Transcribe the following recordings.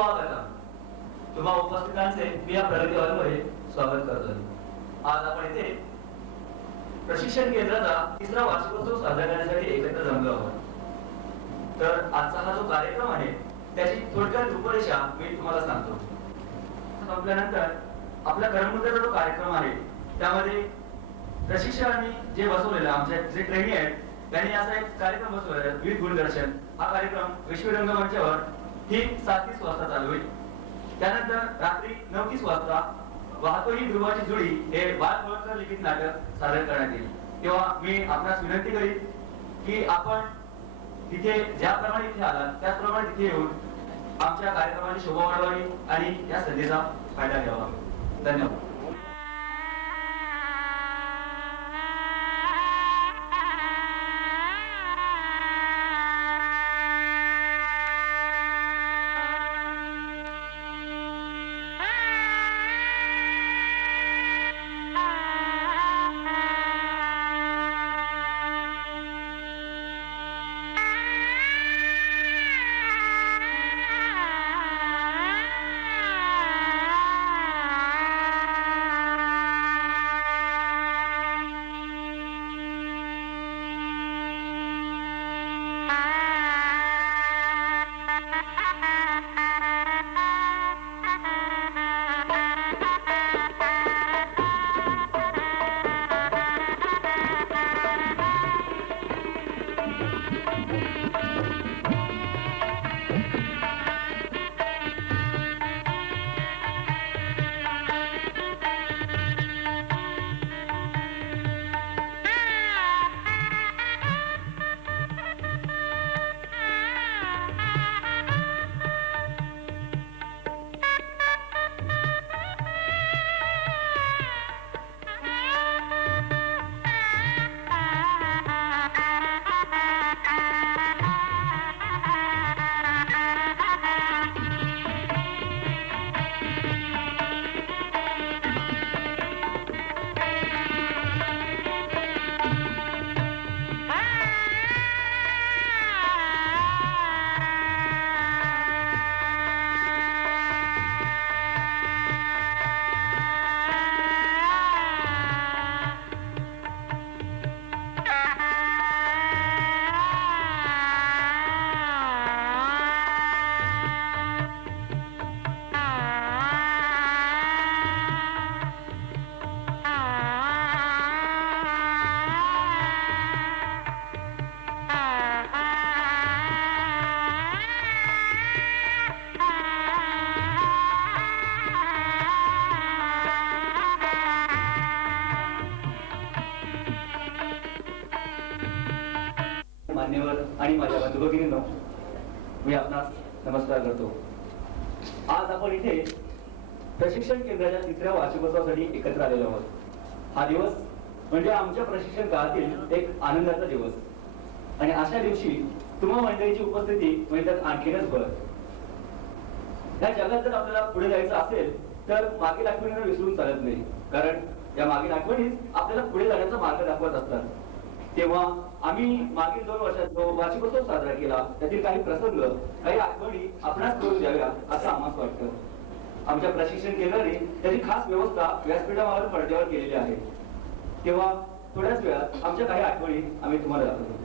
सुस्वागतम. तुम्हा उपस्थितांचे मी या प्रगती हॉलमध्ये स्वागत करतो. आज आपण इथे प्रशिक्षण केंद्राचा 3रा वार्षिकोत्सव साजरा करण्यासाठी एकत्र जमलो आहोत. तर आजचा हा जो कार्यक्रम आहे त्याची थोडक्यात रूपरेषा मी तुम्हाला सांगतो. संपल्यानंतर आपल्या करमणुकीचा जो कार्यक्रम आहे त्यामध्ये प्रशिक्षकांनी जे बसवलेलं आमचे जे ट्रेनी आहेत त्यांनी असा एक कार्यक्रम बसवलेला आहे, विविध गुणदर्शन. हा कार्यक्रम विश्व रंगमंचावर ठीक 7:30 वाजता चालू होईल. त्यानंतर रात्री 9:30 वाजता वाहतो ही ध्रुवाची जुळी हे बाल गोळकर लिखित नाटक सादर करण्यात येईल. तेव्हा मी आपणास विनंती करीन की आपण तिथे ज्याप्रमाणे इथे आलात त्याचप्रमाणे तिथे येऊन आमच्या कार्यक्रमाची शोभा वाढवावी आणि या संधीचा फायदा घ्यावा. धन्यवाद. मान्यवर आणि माझ्या बंधू भगिनींनो, मी आपणास नमस्कार करतो. आज आपण इथे प्रशिक्षण केंद्राच्या 3ऱ्या वार्षिकोत्सवासाठी एकत्र आलेलो आहोत. हा दिवस म्हणजे आमच्या प्रशिक्षण काळातील एक आनंदाचा दिवस आणि अशा दिवशी तुम्हा मंडळीची उपस्थिती म्हणजे त्यात आणखीनच भर. या जगात जर आपल्याला पुढे जायचं असेल तर मागील आठवणींना विसरून चालत नाही, कारण या मागील आठवणीच आपल्याला पुढे जाण्याचा मार्ग दाखवत असतात. तेव्हा आम्ही मागील 2 वर्षात जो वार्षिकोत्सव साजरा केला त्यातील काही प्रसंग, काही आठवणी आपणास करून द्याव्या असं आम्हाला वाटतं. आमच्या प्रशिक्षण केंद्राने त्याची खास व्यवस्था व्यासपीठावर पडद्यावर केलेली आहे. तेव्हा थोड्याच वेळात आमच्या काही आठवणी आम्ही तुम्हाला दाखवतो.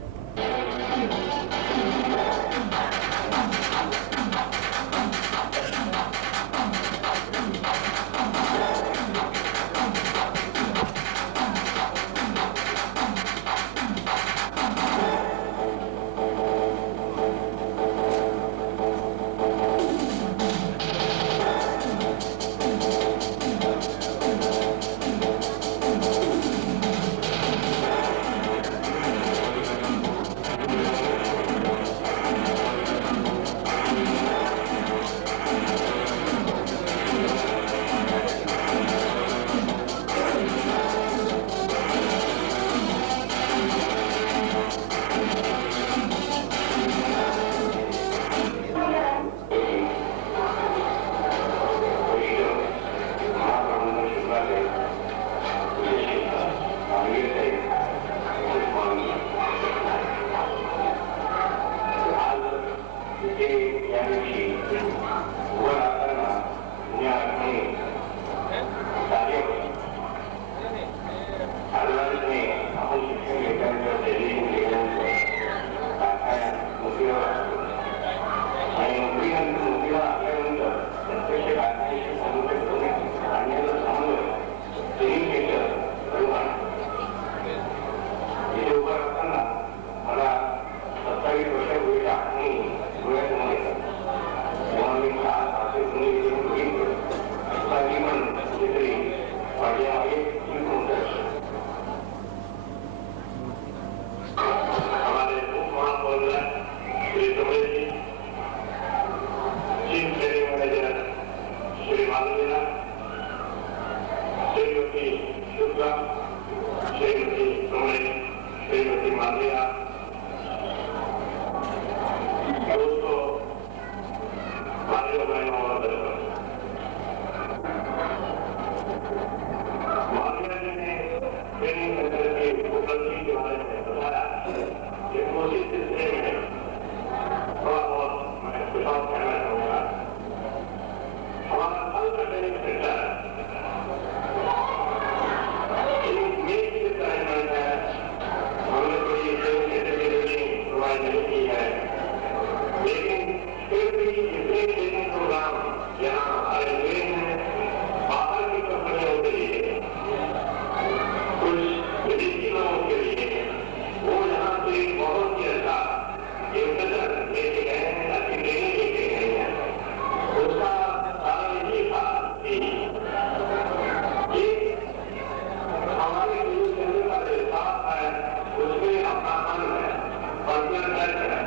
मालवीय, श्रीमती शुक्ला, श्रीमती सोने, श्रीमती मालवीय, दोस्तों, भाइयों बहनों और बच्चों, मालवीय जी ने ट्रेनिंग सेंटर की उपलब्धि के बारे में बताया कि उसी सिलसिले में थोड़ा बहुत मैं सुझाव कहना चाहूँगा। हमारा कल का ट्रेनिंग सेंटर एक मेज की अरेंजमेंट है। हमने कोई ट्रेनिंग सेंटर की ट्रेनिंग प्रोवाइड नहीं की है, लेकिन फिर भी जितने ट्रेनिंग प्रोग्राम यहाँ अरेंज हुए हैं बाहर की कंपनियों के लिए, कुछ विदेशी लोगों के लिए, वो यहाँ से बहुत ही अच्छा इंतजार लेके गए हैं, अच्छी ट्रेनिंग लेके गए हैं। उसका कारण ये था कि ये हमारे गुरु चंद्र का जो साथ है उसमें अपना मन है, पर्सनल टच है।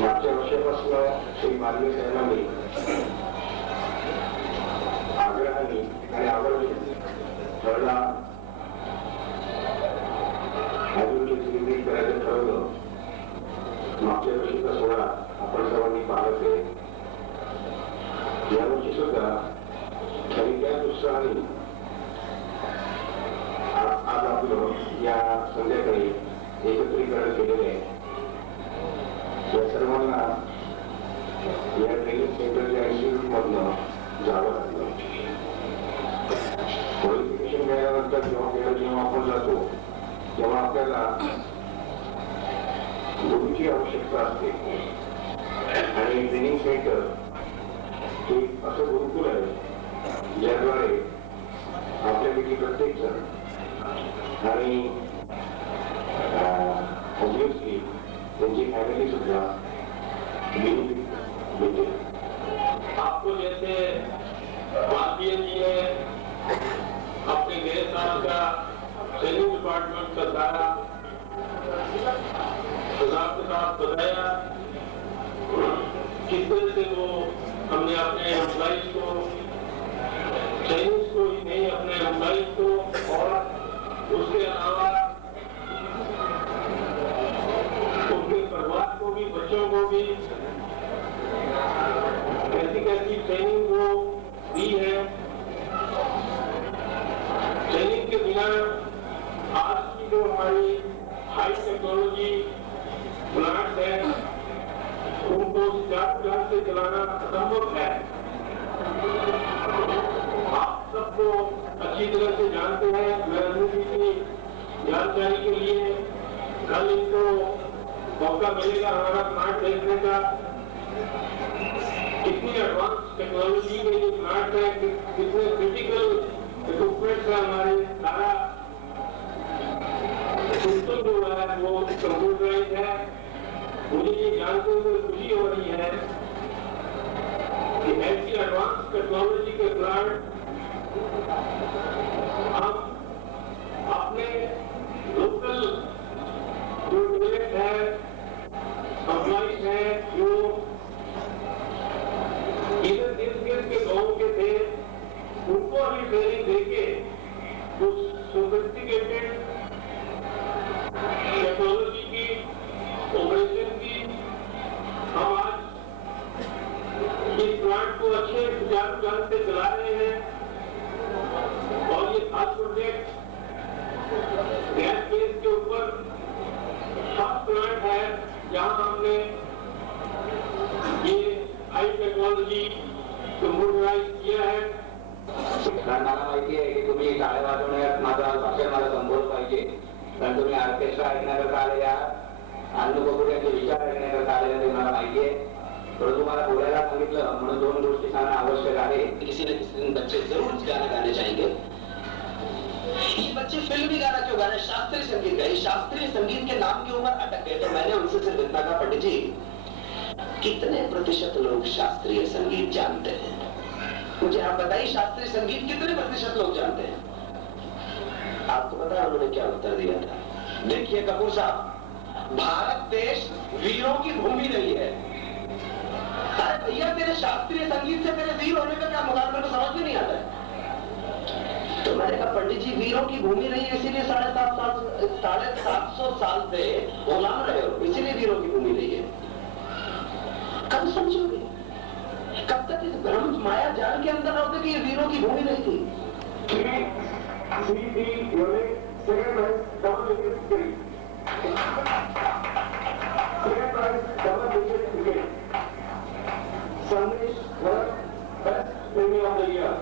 मागच्या वर्षापासून श्री मालवीय साहेबांनी आग्रहाने आणि आवर्जून ठरला अजून विक्री करायचं ठरवलं. मागच्या वर्षीचा सोहळा आपण सर्वांनी पाहत आहे. यावर्षी सुद्धा त्यांनी त्याच उत्साहाने आज आपलं या संध्याकाळी एकत्रीकरण केलेले आहे. या सर्वांना या ट्रेनिंग सेंटरच्या इन्स्टिट्यूट मधनं जावं लागलं. क्वालिफिकेशन मिळाल्यानंतर जेव्हा आपण जातो तेव्हा आपल्याला गुरुची आवश्यकता असते आणि ट्रेनिंग सेंटर हे असं गुरुकुल आहे ज्याद्वारे आपल्यापैकी प्रत्येक जण आणि ऑब्वियसली उनकी फैमिली सुधा मिलते। आपको जैसे मालवीय जी ने अपने गैर साल का ट्रेनिंग डिपार्टमेंट का सारा के साथ बताया किस तरह से वो हमने अपने एम्प्लॉइज को ट्रेनिंग को ही नहीं अपने एम्प्लॉइज को और उसके अलावा परिवार को भी बच्चों को भी कैसी कैसी ट्रेनिंग को दी है। ट्रेनिंग के बिना आज की जो हमारी हाई टेक्नोलॉजी प्लांट है उनको स्टार्ट प्लांट से चलाना असंभव है। आप सबको अच्छी तरह से जानते हैं। मैं अनुजी की जानकारी के लिए कल इनको मौका मिलेगा हमारा प्लांट देखने का। कितनी एडवांस टेक्नोलॉजी में ये प्लांट है, कितने क्रिटिकल इक्विपमेंट्स है, हमारे सारा सिस्टम जो है वो कंप्यूटराइज है। मुझे ये जानते हुए खुशी हो रही है कि ऐसी एडवांस टेक्नोलॉजी के प्लांट हम अपने लोकल जो टैलेंट है, एम्प्लॉइज है, को अच्छे सुचारू ढंग से चला रहे हैं और ये 5 प्रोजेक्ट गैस बेस के ऊपर 7 प्लांट है जहां हमने ये हाई टेक्नोलॉजी को मॉडर्नाइज किया है। कारण मला माहिती आहे की तुम्ही टाळे वाजवण्यात माझा भाषण मला संबोध पाहिजे, कारण तुम्ही ऑर्केस्ट्रा ऐकण्याकरता आले आहात, अन्नू कपूर यांचे विचार ऐकण्याकरता आलेले ते मला माहिती आहे, परंतु मला बोलायला सांगितलं म्हणून 2 गोष्टी सांगणं आवश्यक आहे। किसी न किसी दिन बच्चे जरूर गाना गाने जाएंगे। ये बच्चे फिल्मी गाना क्यों गा रहे हैं, शास्त्रीय संगीत गाइए। शास्त्रीय संगीत के नाम के ऊपर अटक गए। तो मैंने उनसे सिर्फ इतना कहा, पंडित जी कितने प्रतिशत लोग शास्त्रीय संगीत जानते हैं? मुझे आप बताइए, शास्त्रीय संगीत कितने प्रतिशत लोग जानते हैं? आपको पता है उन्होंने क्या उत्तर दिया था? देखिए कपूर साहब, भारत देश वीरों की भूमि नहीं है। अरे भैया, तेरे शास्त्रीय संगीत से तेरे वीर होने का क्या मुकाबला, को समझ में नहीं आता है। तो मैंने कहा, पंडित जी वीरों की भूमि नहीं है, इसीलिए 750 साल से गुलाम रहे हो, इसीलिए वीरों की भूमि नहीं है। कब समझोगे? कब तक इस भ्रम माया जाल के अंदर रहोगे कि ये वीरों की भूमि नहीं थी? संदेश बेस्ट फिल्मी ऑफ द ईयर,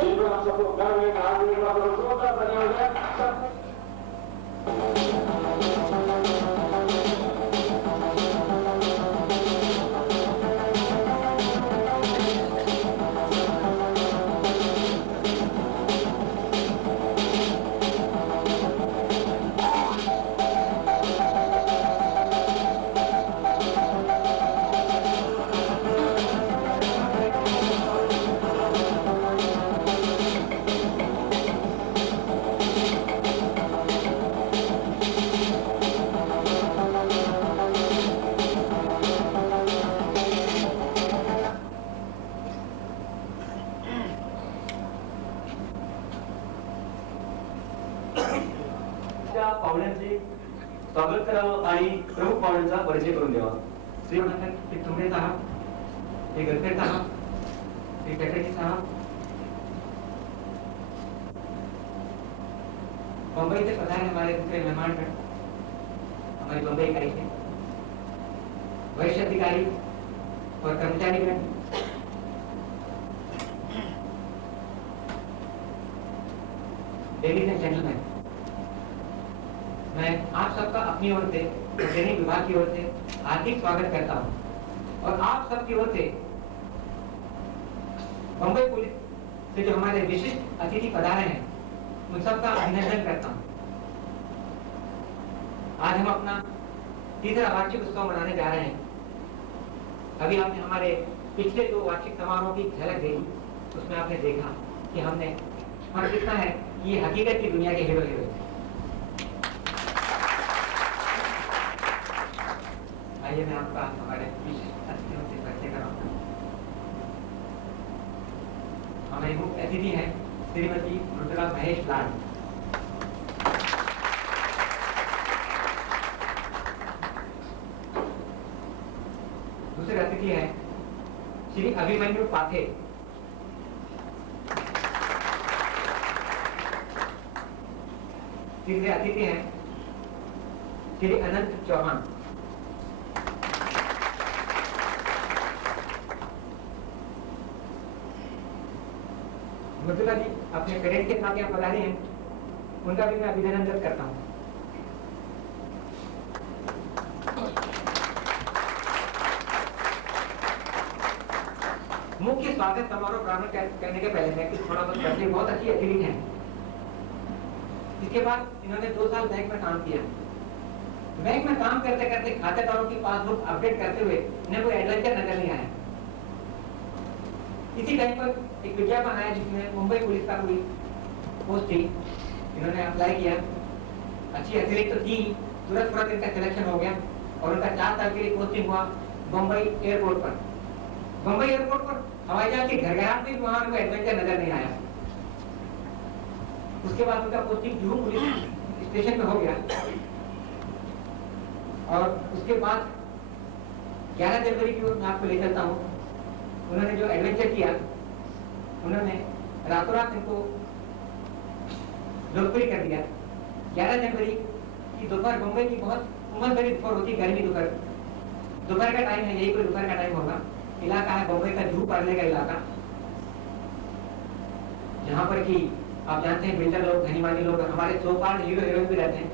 जिनको हम सबको गर्व है, आज का जोरदार बने हो गया सब। पाहुण्यांचे स्वागत करावं आणि प्रमुख पाहुण्यांचा परिचय करून द्यावा। श्री म्हणतात की तुमरे साहब, हे गणपत साहब, हे चटर्जी साहब, बंबई से पधारे हमारे दूसरे मेहमानगण, हमारी बंबई इकाई से वरिष्ठ अधिकारी और कर्मचारीगण, लेडीज एंड जेंटलमैन, मैं आप सबका अपनी ओर से सैनिक विभाग की ओर से हार्दिक स्वागत करता हूं और आप सबकी ओर से बंबई पुलिस से जो हमारे विशिष्ट अतिथि पधारे हैं उन सबका अभिनंदन करता हूं। आज हम अपना तीसरा वार्षिक उत्सव मनाने जा रहे हैं। अभी आपने हमारे पिछले 2 वार्षिक समारोह की झलक देखी, उसमें आपने देखा कि हमने फर्क कितना है कि ये हकीकत की दुनिया के हीरो हीरोइन। आइए मैं आपका हमारे विशिष्ट अतिथियों से परिचय कराऊंगा। हमारे मुख्य अतिथि हैं श्रीमती रुद्रा महेश लाल। दूसरे अतिथि हैं श्री अभिमन्यु पाथे। तीसरे अतिथि हैं श्री अनंत चौहान। मृदुला जी अपने पेरेंट के साथ यहाँ पधारे हैं, उनका भी मैं अभिनंदन करता हूँ। मुख्य स्वागत समारोह प्रारंभ करने के पहले मैं कुछ थोड़ा बहुत करते, बहुत अच्छी अतिथि हैं। इसके बाद इन्होंने 2 साल बैंक में काम किया। बैंक में काम करते करते खातेदारों की पासबुक अपडेट करते हुए इन्हें कोई एडवेंचर नजर नहीं आया। इसी टाइम पर एक विज्ञापन आया जिसमें मुंबई पुलिस का कोई पोस्ट थी, इन्होंने अप्लाई किया। अच्छी अतिरिक्त तो थी, तुरंत इनका सिलेक्शन हो गया और उनका 4 साल के लिए पोस्टिंग हुआ बम्बई एयरपोर्ट पर। बम्बई एयरपोर्ट पर हवाई जहाज की घरघराहट में वहां उनको एडवेंचर नजर नहीं आया। उसके बाद उनका पोस्टिंग जुहू पुलिस स्टेशन में हो गया और उसके बाद 11 जनवरी की ओर मैं आपको ले चलता हूँ। उन्होंने जो एडवेंचर किया, उन्होंने रातों रात इनको लोकप्रिय कर दिया। 11 जनवरी की दोपहर मुंबई की बहुत उमस भरी दोपहर होती, गर्मी दोपहर का टाइम है, यही कोई दोपहर का टाइम होगा। इलाका है मुंबई का जूहू पार्ले का इलाका, जहाँ पर कि आप जानते हैं बिल्डर लोग, धनी मानी लोग, हमारे सो कॉल्ड हीरो हीरोइन भी रहते हैं।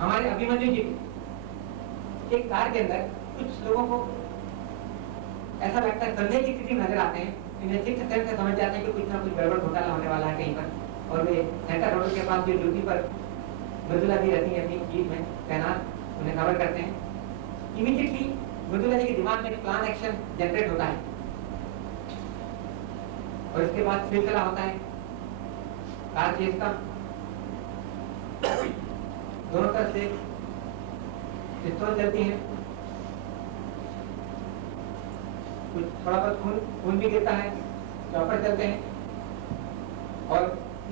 हमारे अभिमन्यु जी एक कार के अंदर, कुछ लोगों को ऐसा लगता है, संदेह की स्थिति में नजर आते हैं, इन्हें सिक्स सेंस से समझ जाते हैं कि कुछ ना कुछ गड़बड़ घोटाला होने वाला है कहीं पर, और वे सेंटर रोड के पास जो ड्यूटी पर मृदुला जी रहती है अपनी जीप में तैनात, उन्हें खबर करते हैं। इमीडिएटली मृदुला जी के दिमाग में प्लान एक्शन जनरेट होता है, और इसके बाद सिलसिला होता है कार चेज का। दोनों तरफ से पिस्तौल चलती है, कुछ थोड़ा बहुत खून भी गिरता है, चौपर चलते हैं। और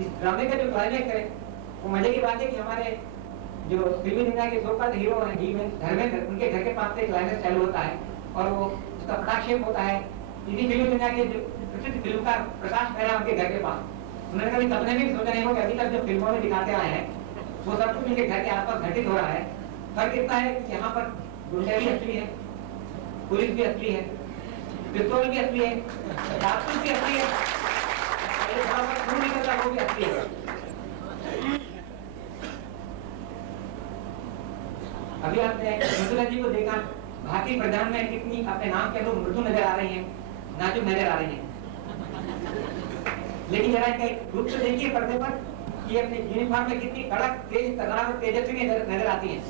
इस ड्रामे का जो क्लाइमेक्स है वो मजे की बात है कि हमारे जो फिल्मी दुनिया के सोकाल हीरो हैं धर्मेंद्र, उनके घर के पास से क्लाइमेक्स चालू होता है, और वो उसका पटाक्षेप होता है इसी फिल्मी दुनिया के जो प्रसिद्ध फिल्मकार प्रकाश मेहरा उनके घर के पास। उन्होंने कभी सपने में भी सोचा नहीं होगा, अभी तक जो फिल्मों में दिखाते आए हैं वो सब कुछ उनके घर के आसपास घटित हो रहा है। फर्क इतना है कि यहाँ पर गुंडे भी असली है, पुलिस भी असली है, पिस्तौल भी असली है, कारतूस भी असली है, खून निकलता वो भी असली है। अभी आपने मृदुला जी को देखा, भारतीय प्रधान में कितनी अपने नाम के लोग मृदु नजर आ रही हैं, नाजुक नजर आ रही हैं, लेकिन जरा इनका रूप से देखिए पर्दे पर, ये अपने यूनिफॉर्म में कितनी कड़क, तेज, तगड़ा और तेजस्वी नजर आती हैं।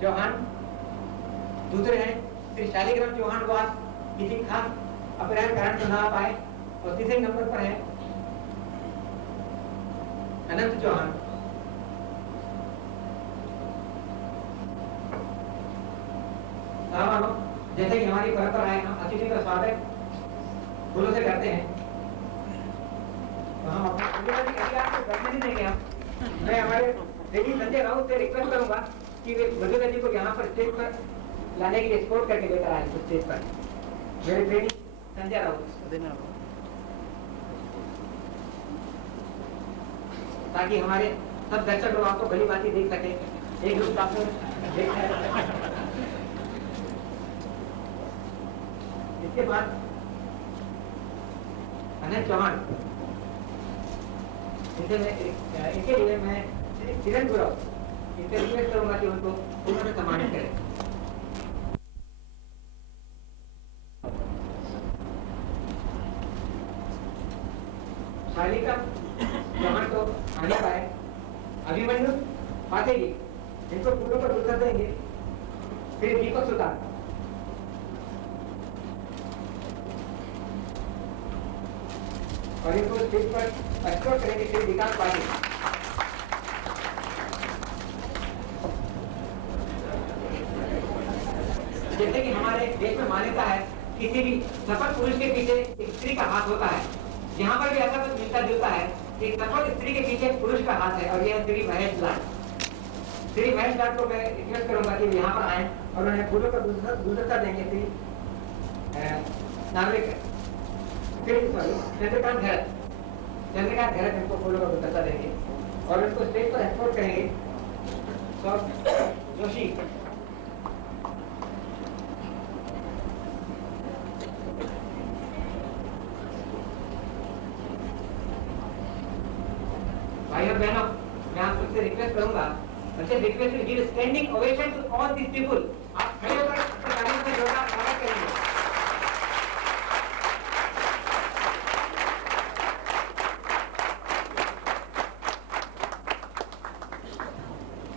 चौहान दूसरे हैं, श्री शालिग्राम चौहान को आज किसी खास अपराध कारण से ना पाए, और तीसरे नंबर पर है अनंत चौहान। जैसे कि हमारी परंपरा है, हम अतिथि का स्वागत फूलों से करते हैं, तो हम अपना आपको बैठने नहीं देंगे। मैं हमारे रेडी संजय राउत से रिक्वेस्ट करूंगा कि वे मृदुला जी को यहाँ पर स्टेज पर लाने के लिए स्पोर्ट करके लेकर आए स्टेज पर। मेरे रेडी संजय राउत, ताकि हमारे सब दर्शक लोग आपको भली बात देख सके, एक ग्रुप आपको देख सके। इसके बाद अनंत चौहान, इनके लिए मैं किरण गुरव इनसे रिक्वेस्ट करूंगा कि उनको उन्होंने सम्मानित करें। शालिका चौहान तो आने पाए, अभिमन्यु पाते जी इनको फूलों पर उत्तर देंगे, फिर दीपक सुल्तान, और इनको स्टेज पर एस्कॉर्ट करेंगे श्री विकास पाटिल। जैसे कि हमारे देश में मान्यता है, किसी भी सफल पुरुष के पीछे एक स्त्री का हाथ होता है, यहाँ पर भी ऐसा कुछ मिलता जुलता है, एक सफल स्त्री के पीछे पुरुष का हाथ है, और यह श्री महेश लाल। श्री महेश लाल को मैं रिक्वेस्ट करूंगा कि यहाँ पर आए और उन्हें फूलों का गुलदस्ता देंगे। श्री नागरिक चंद्रकांत धरत इनको फूलों का गुलदस्ता देंगे, और इनको स्टेज पर एस्कॉर्ट करेंगे सौरभ जोशी। भाई और बहनों, मैं आप सबसे रिक्वेस्ट करूंगा, request to give standing ovation to all this people. आप खड़े होकर तालियों से जोरदार स्वागत करेंगे।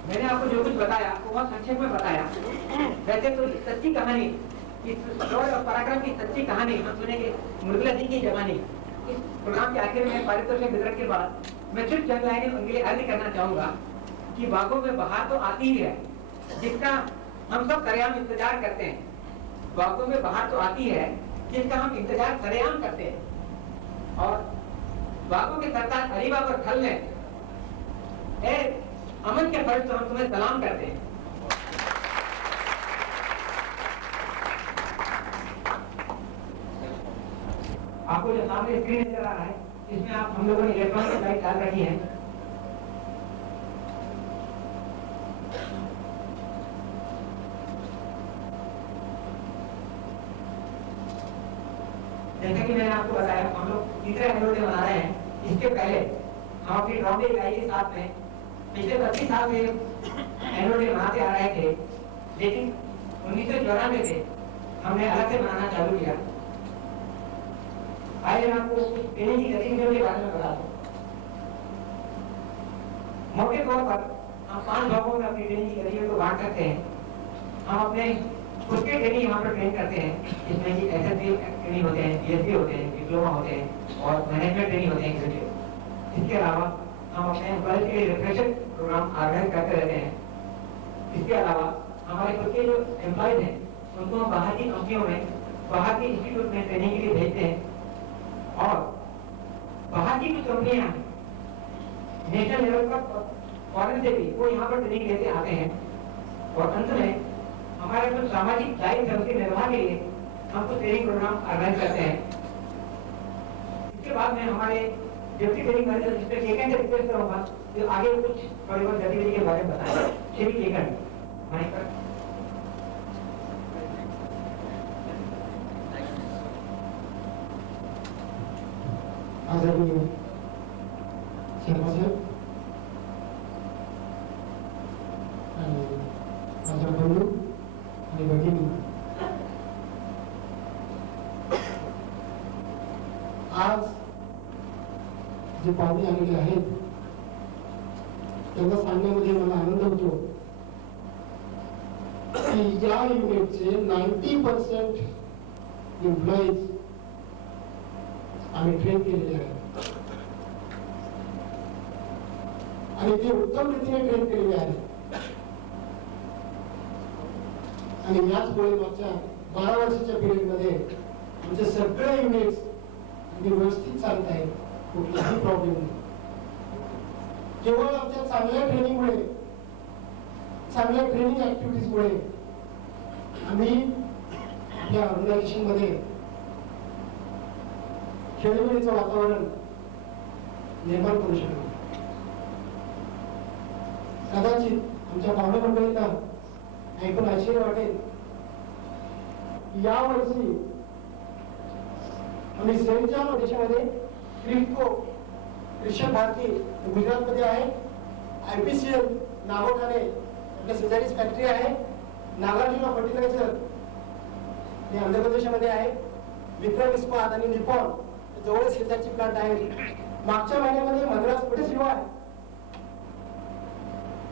मैंने आपको जो कुछ बताया वो बहुत संक्षेप में बताया। वैसे तो सच्ची कहानी, इस शौर्य और पराक्रम की सच्ची कहानी हम सुनेंगे मृदुला जी की जवानी। इस प्रोग्राम के आखिर में पारितोषिक वितरण के बाद मैं सिर्फ चंद लाइनें उनके लिए अर्ज करना चाहूंगा कि बागों में बहार तो आती ही है, जिसका हम सब सरेआम इंतजार करते हैं। बागों में बहार तो आती है जिसका हम इंतजार सरेआम करते हैं, और बागों के सरताज अलीबाग और थल ने अमन के फर्ज तो हम तुम्हें सलाम करते हैं। आपको जो सामने स्क्रीन नजर आ रहा है, इसमें आप हम लोगों ने इलेक्ट्रॉनिक लाइट डाल रखी है। जैसा कि मैंने आपको बताया, हम लोग तीसरे एनुअल डे मना रहे हैं। इसके पहले हम अपनी ड्रॉमे इकाई के साथ में पिछले 25 साल से एनुअल डे मनाते आ रहे थे, लेकिन 1994 से हमने अलग से मनाना चालू किया। आइए मैं आपको ट्रेनिंग की गतिविधियों के बारे में बता दूं। मोटे तौर पर हम 5 भागों में अपनी ट्रेनिंग की गतिविधियों को बांट सकते हैं। हम अपने खुद के ट्रेनिंग यहाँ पर ट्रेन करते हैं, जिसमें कि एसएसबी ट्रेनिंग होते हैं, पीएचडी होते हैं, डिप्लोमा होते हैं और मैनेजमेंट ट्रेनिंग होते हैं एग्जीक्यूटिव। इसके अलावा हम अपने एम्प्लॉयज के रिफ्रेशर प्रोग्राम ऑर्गेनाइज करते रहते हैं। इसके अलावा हमारे खुद के जो एम्प्लॉयज हैं, उनको हम बाहर की कंपनियों में, बाहर के इंस्टीट्यूट में ट्रेनिंग के लिए भेजते हैं और बाहर की कुछ कंपनियां नेशनल लेवल पर फॉरेन से भी वो यहाँ पर ट्रेनिंग लेते आते हैं। और अंत में हमारे कुछ सामाजिक दायित्व है, उसके निर्वाह के लिए हम कुछ ट्रेनिंग प्रोग्राम ऑर्गेनाइज करते हैं। इसके बाद में हमारे deputy training manager mister Kekan से रिक्वेस्ट करूंगा जो आगे कुछ थोड़ी बहुत गतिविधि के बारे में बताएं। श्री केकन, माइक पर। आदरणीय शर्मा साहेब आणि माझ्या बंधू आणि भगिनी, आज जे पाहुणे आलेले आहेत त्यांना सांगण्यामध्ये मला आनंद होतो की या युनिटचे 90% एम्प्लॉईज आम्ही ट्रेन केलेले आहेत आणि ते उत्तम रीतीने ट्रेन केलेले आहेत आणि याचमुळे मागच्या 12 वर्षाच्या पिरियडमध्ये आमचे सगळे युनिट्स व्यवस्थित चालत आहेत, कुठलाही प्रॉब्लेम नाही. केवळ आमच्या चांगल्या ट्रेनिंगमुळे, चांगल्या ट्रेनिंग ऍक्टिव्हिटीजमुळे आम्ही आपल्या ऑर्गनायझेशन मध्ये खेळीमेळीचं वातावरण निर्माण करू शकतो. कदाचित आमच्या पाहुणे मंडळींना ऐकून आश्चर्य वाटेल, यावर्षी आम्ही सेंट जॉन देशामध्ये क्रिप्को ऋषभ भारती गुजरातमध्ये आहे, आयपीसीएल नागोठाणे आपल्या शेजारीच फॅक्टरी आहे, नागार्जुना फर्टिलायझर हे आंध्र प्रदेशामध्ये आहे, विक्रम इस्पात आणि निपॉन जवळ शेजारची प्लांट आहे. मागच्या महिन्यामध्ये मद्रास पुढे सुरू आहे.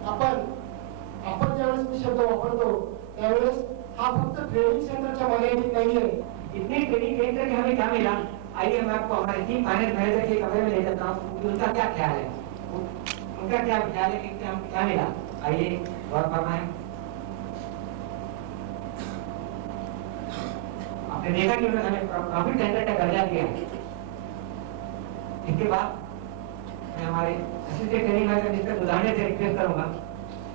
आपण ज्यावेळेस मी शब्द वापरतो त्यावेळेस हा फक्त ट्रेनिंग सेंटरच्या मर्यादित नाहीये. इतने ट्रेनिंग केंद्र के हमें क्या मिला, आइए मैं आपको हमारे चीफ फाइनेंस मैनेजर के कमरे में ले जाता हूँ कि उनका क्या ख्याल है, उनका क्या ख्याल है कि हम क्या मिला। आइए गौर फरमाएं। आपने देखा कि उन्होंने हमें प्रॉफिट सेंटर का दर्जा दिया। इसके बाद मैं हमारे असिस्टेंट ट्रेनिंग मैनेजर मिस्टर दुधाने से रिक्वेस्ट करूंगा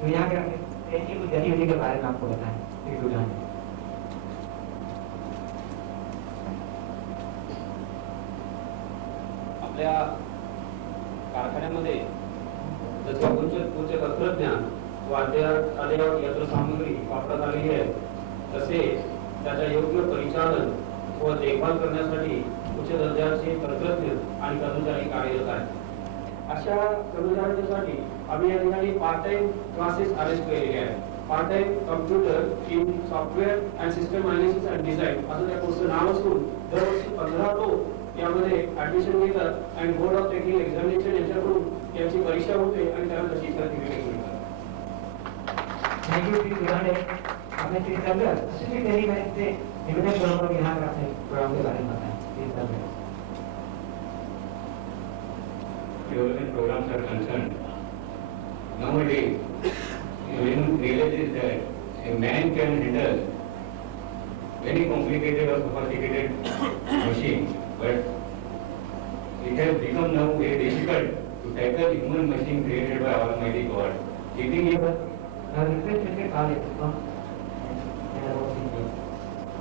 तो यहाँ के ट्रेनिंग की कुछ गतिविधि के बारे में आपको बताएं। दुधाने आपल्या कारखान्यामध्ये जसे उच्च तंत्रज्ञान वाढवण्यात आलेल्या यंत्रसामुग्री वापरण्यात आलेली आहे, तसे त्याच्या योग्य परिचालन व देखभाल करण्यासाठी उच्च दर्जाचे तंत्रज्ञ आणि कर्मचारी कार्यरत आहेत. अशा कर्मचाऱ्यांसाठी आम्ही या ठिकाणी पार्ट टाइम क्लासेस अरेंज केलेले आहेत. Part time computer in software and system analysis and design असं त्या कोर्सचं नाव असून दरवर्षी 15 लोक यामध्ये ऍडमिशन घेतात आणि बोर्ड ऑफ टेक्निकल एक्झामिनेशन यांच्याकडून याची परीक्षा होते आणि त्यांना तशी सर्टिफिकेट मिळतात. थैंक यू श्री दुधाने। आपने श्री चंद्र असिस्टेंट ट्रेनिंग मैनेजर से निवेदन करूंगा कि यहाँ पर अपने प्रोग्राम के बारे में बताएं। श्री चंद्र development programs are concerned, nowadays, when realizes that a man can handle very complicated or sophisticated machine, but it has become now very difficult to tackle human machine created by Almighty God. Keeping it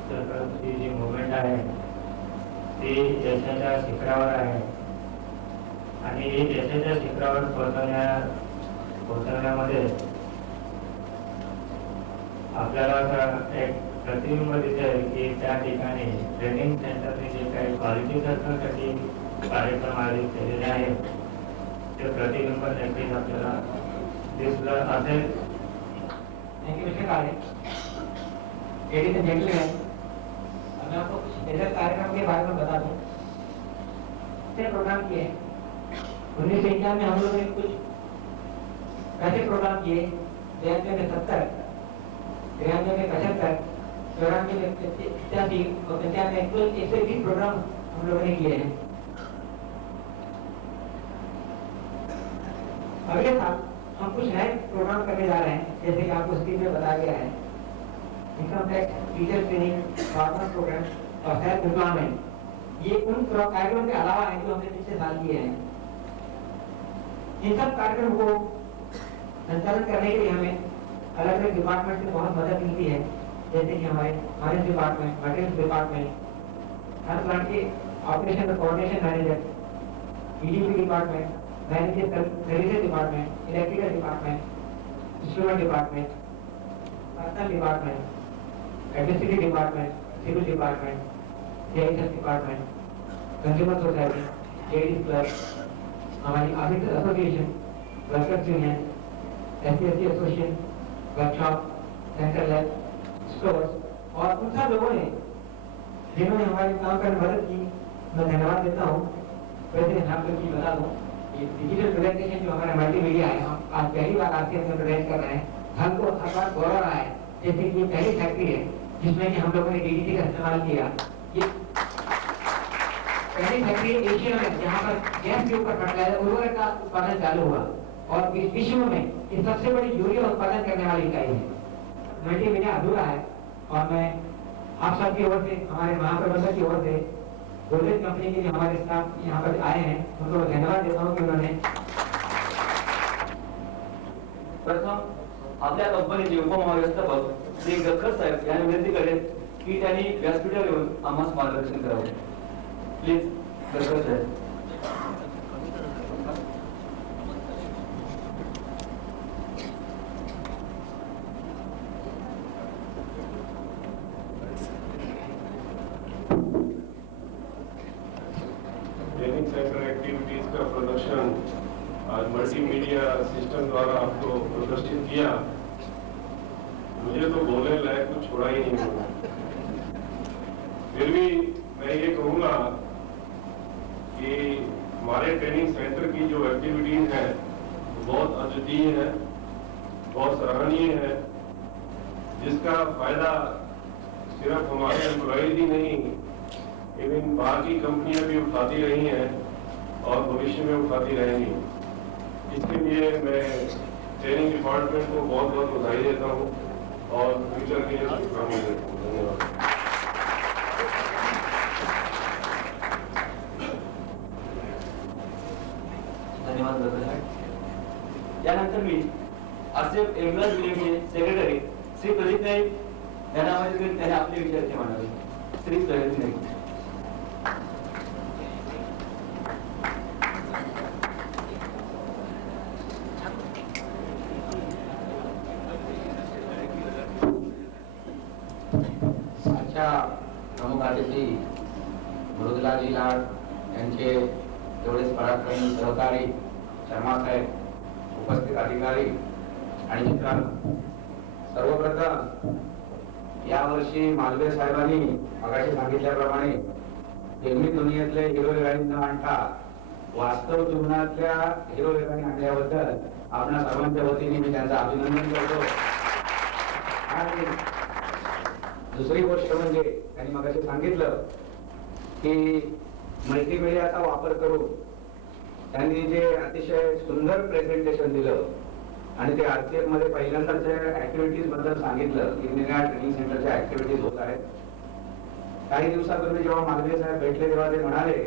सरकारची जी movement आहे ते यशाच्या शिखरावर आहे आणि यशाच्या शिखरावर पोहोचवण्यामध्ये आपल्याला एक प्रतिबिंब दिसेल की त्या ठिकाणी ट्रेनिंग सेंटरने जे काही क्वालिटी करण्यासाठी कार्यक्रम आयोजित केलेले आहेत ते प्रतिबिंब नक्कीच आपल्याला दिसलं असेल. लेडीज एंड जेंटलमैन, मैं आपको कुछ ऐसे कार्यक्रम के बारे में बता दूं. प्रोग्राम किए 1951 में हम लोगों ने कुछ ऐसे प्रोग्राम किए. 92 में 70, 93 में 75, 94 में 85 और 95 में कुल 120 प्रोग्राम हम लोगों ने किए हैं. अगले साल हम कुछ नए प्रोग्राम करने जा रहे हैं, जैसे कि आपको स्क्रीन में बताया गया है. Income tax, teacher training, farmer program और सेल्फ एम्प्लॉयमेंट. ये उन कार्यक्रमों के अलावा है जो हमने पिछले साल किए हैं. इन सब कार्यक्रमों को संचालन करने के लिए हमें अलग अलग डिपार्टमेंट से बहुत मदद मिलती है, जैसे कि हमारे फाइनेंस डिपार्टमेंट, मटेरियल डिपार्टमेंट, हर प्लांट के ऑपरेशन और coordination manager, EDP department, manager services department, electrical department, instrument department, personnel department, administrative department, civil department, JIS department, consumer society, ladies club, हमारी officer association, workers union, SC association, workshop, central lab, stores और उन सब लोगों ने जिन्होंने हमारे काम करने में मदद की, मैं धन्यवाद देता हूँ. वैसे आप लोग की बता दूँ, ये डिजिटल प्रेजेंटेशन जो हमारा मल्टीमीडिया है, हम आज पहली बार आपके अंदर प्रेजेंट कर रहे हैं. हमको हर बार गौरव रहा है, जैसे कि ये पहली फैक्ट्री है जिसमें कि हम लोगों ने डीडीटी का इस्तेमाल किया. ये पहली फैक्ट्री एशिया में जहाँ पर गैस के ऊपर फर्टिलाइजर उर्वरक का उत्पादन चालू हुआ और विश्व में ये सबसे बड़ी यूरिया उत्पादन करने वाली इकाई है. मल्टीमीडिया अधूरा है और मैं आप सबकी ओर से, हमारे महाप्रबंधक की ओर से, गोदरेज कंपनी के जो हमारे स्टाफ यहाँ पर आए हैं उनको धन्यवाद देता हूँ कि उन्होंने प्रथम आपल्या कंपनीचे उपमहाव्यवस्थापक श्री गदकर साहेब यांनी विनंती करेन की त्यांनी व्यासपीठावर येऊन आम्हाला मार्गदर्शन करावे. Please Gadkar saheb. Training centre activities का प्रदर्शन आज मल्टीमीडिया सिस्टम द्वारा आपको प्रदर्शित किया. मुझे तो बोलने लायक कुछ छोड़ा ही नहीं होगा. फिर भी मैं ये कहूँगा कि हमारे ट्रेनिंग सेंटर की जो एक्टिविटीज हैं बहुत अद्वितीय है, बहुत सराहनीय है, जिसका फायदा सिर्फ हमारे एम्प्लॉयज ही नहीं, इवन बाकी कंपनियां भी उठाती रही हैं और भविष्य में उठाती रहेंगी. इसके लिए मैं ट्रेनिंग डिपार्टमेंट को बहुत बहुत बधाई देता हूँ और फ्यूचर के लिए शुभकामनाएं देता हूँ. धन्यवाद. धन्यवाद गदकर साहेब. यानंतर मी आरसीएफ एम्प्लॉयज युनियनचे सेक्रेटरी श्री प्रदीप नाईक यांना आवाज देऊन त्यांनी आपले विचार इथे मांडावे. श्री प्रदीप नाईक. प्रमुख अतिथी मृदुलाजी लाड यांचे तेवढेच पराक्रमी सहकारी, शर्मासाहेब, उपस्थित अधिकारी आणि मित्रांनो, सर्वप्रथम यावर्षी मालवे साहेबांनी मगाशी सांगितल्याप्रमाणे फिल्मी दुनियेतले हिरो हिरोईन न आणता वास्तव जीवनातल्या हिरो हिरोईन आणल्याबद्दल आपणा सर्वांच्या वतीने मी त्यांचं अभिनंदन करतो. आणि दुसरी गोष्ट म्हणजे त्यांनी मगाशी सांगितलं की मल्टीमीडियाचा वापर करून त्यांनी जे अतिशय सुंदर प्रेझेंटेशन दिलं आणि ते आरसीएफ मध्ये पहिल्यांदाच ऍक्टिव्हिटीज बद्दल सांगितलं की वेगवेगळ्या ट्रेनिंग सेंटरच्या ऍक्टिव्हिटीज होत आहेत. काही दिवसापूर्वी जेव्हा मालवे साहेब भेटले तेव्हा ते म्हणाले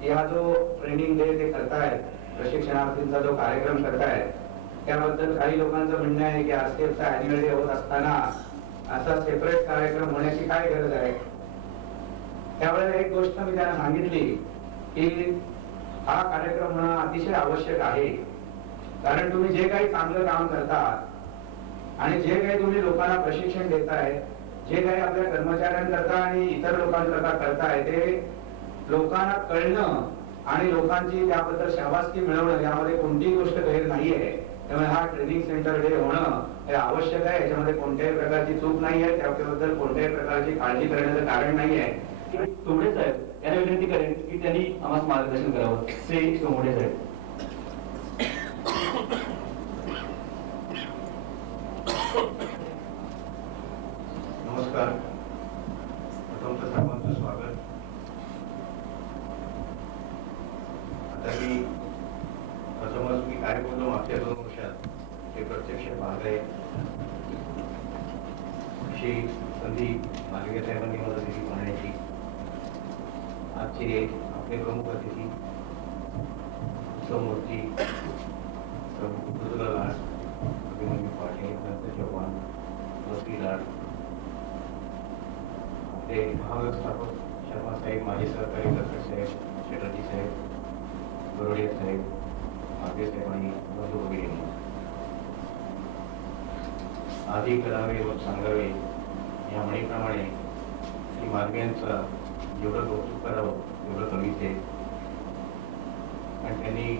की हा जो ट्रेनिंग डे ते करतायत, प्रशिक्षणार्थींचा जो कार्यक्रम करतायत, त्याबद्दल काही लोकांचं म्हणणं आहे की आरसीएफचा अॅन्युअल डे होत असताना असा सेपरेट कार्यक्रम होण्याची काय गरज आहे. त्यावेळेला एक गोष्ट मी त्यांना सांगितली की हा कार्यक्रम होणं अतिशय आवश्यक आहे, कारण तुम्ही जे काही चांगलं काम करतात आणि जे काही तुम्ही लोकांना प्रशिक्षण देताय, जे काही आपल्या कर्मचाऱ्यांकरता आणि इतर लोकांकरता करताय, ते लोकांना कळणं आणि लोकांची त्याबद्दल शाबासकी मिळवणं यामध्ये कोणतीही गोष्ट गैर नाहीये. त्यामुळे हा ट्रेनिंग सेंटर डे होणं हे आवश्यक आहे. याच्यामध्ये कोणत्याही प्रकारची चूक नाहीये, त्याबद्दल कोणत्याही प्रकारची काळजी करण्याचं कारण नाहीये. तोमडे साहेब यांना विनंती करेन की त्यांनी आम्हाला मार्गदर्शन करावं. श्री तोमडे साहेब. नमस्कार, प्रथमतः सर्वांचं स्वागत. आता मी प्रथमच मी काय बोललो मागच्या 2 वर्षात ते प्रत्यक्ष पाहलंय, अशी संधी मालवीय साहेबांनी मला दिली पाहण्याची. आजचे आपले प्रमुख अतिथी उत्सवमूर्ती मृदुला लाड, अभिमन्यू पाटील, अनंत चव्हाण, तुलसी लाड, आपले महाव्यवस्थापक शर्मा साहेब, माझे सहकारी डॉक्टर साहेब, चॅटर्जी साहेब, बरोडिया साहेब, मागे साहेब आणि बंधू भगिनी, आधी करावे व सांगावे या म्हणीप्रमाणे श्री मालवीयांचा जेवढं कौतुक करावं तेवढं कमीच आहे. आणि त्यांनी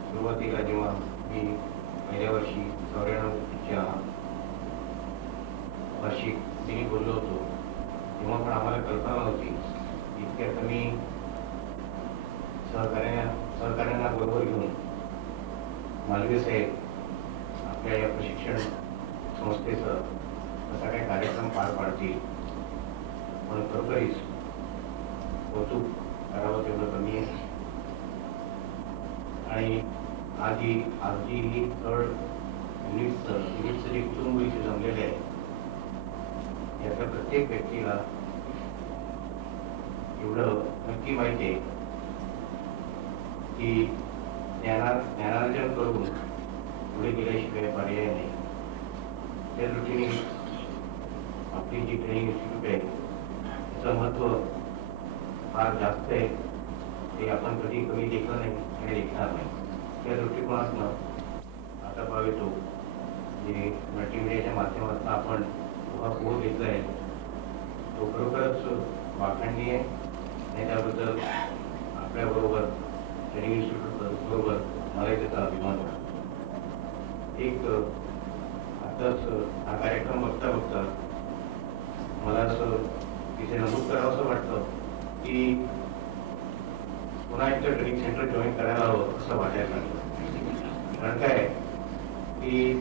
सुरुवातीला जेव्हा मी पहिल्या वर्षी 94च्या वार्षिक दिनी बोललो होतो, तेव्हा पण आम्हाला कल्पना नव्हती इतक्या कमी सहकार्यांना बरोबर घेऊन मालवीय साहेब आपल्या या प्रशिक्षण संस्थेचं असा काही कार्यक्रम पार पाडतील. म्हणून खरोखरीच कौतुक करावं तेवढं कमी आहे. आणि आजची ही 3rd युनिटचं जे कुटुंब इथे जमलेले आहे, याच्या प्रत्येक व्यक्तीला एवढं नक्की माहिती आहे की ज्ञानार्जन करून पुढे गेल्याशिवाय पर्याय नाही. त्या दृष्टीने आपली जी ट्रेनिंग इन्स्टिट्यूट आहे त्याचं महत्त्व फार जास्त आहे. ते आपण कधी कमी लेखलं नाही आणि लेखणार नाही. त्या दृष्टिकोनातून आता पाहतो जे मल्टीमीडियाच्या माध्यमातून आपण पोह घेतला आहे तो खरोखरच वाखाणणीय आहे. आणि त्याबद्दल आपल्याबरोबर ट्रेनिंग इन्स्टिट्यूट बरोबर मला त्याचा अभिमान वाटतो. एक आताच हा कार्यक्रम बघता बघता मला असं तिथे नमूद करावं असं वाटतं की पुन्हा एकदा ट्रेनिंग सेंटर जॉईन करायला हवं असं वाटायला लागलं. कारण काय की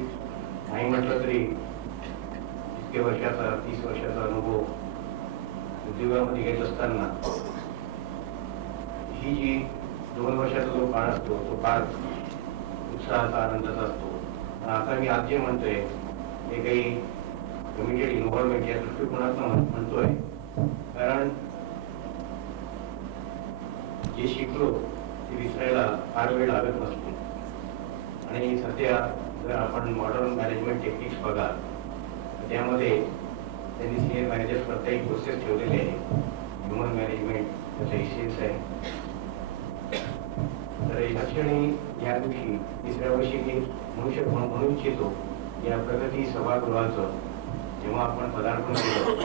नाही म्हटलं तरी इतके वर्षाचा 30 वर्षाचा अनुभव उद्योगामध्ये घेत असताना ही जी 2 वर्षाचा जो काळ असतो तो फार उत्साहाचा, आनंदाचा असतो. पण आता मी आज जे म्हणतोय ते काही कमिटेड इन्व्हॉल्वमेंट या दृष्टिकोनातून म्हणतोय, कारण जे शिकलो ते विसरायला फार वेळ लागत नसतो. आणि सध्या जर आपण मॉडर्न मॅनेजमेंट टेक्निक्स बघा तर त्यामध्ये त्यांनी सिनियर मॅनेजर्स करता एक प्रोसेस ठेवलेली आहे. ह्युमन मॅनेजमेंट त्याचा इसेन्स आहे. तर या क्षणी या दिवशी 3ऱ्या वर्षी मी म्हणू इच्छितो या प्रगती सभागृहाचं जेव्हा आपण पदार्पण केलं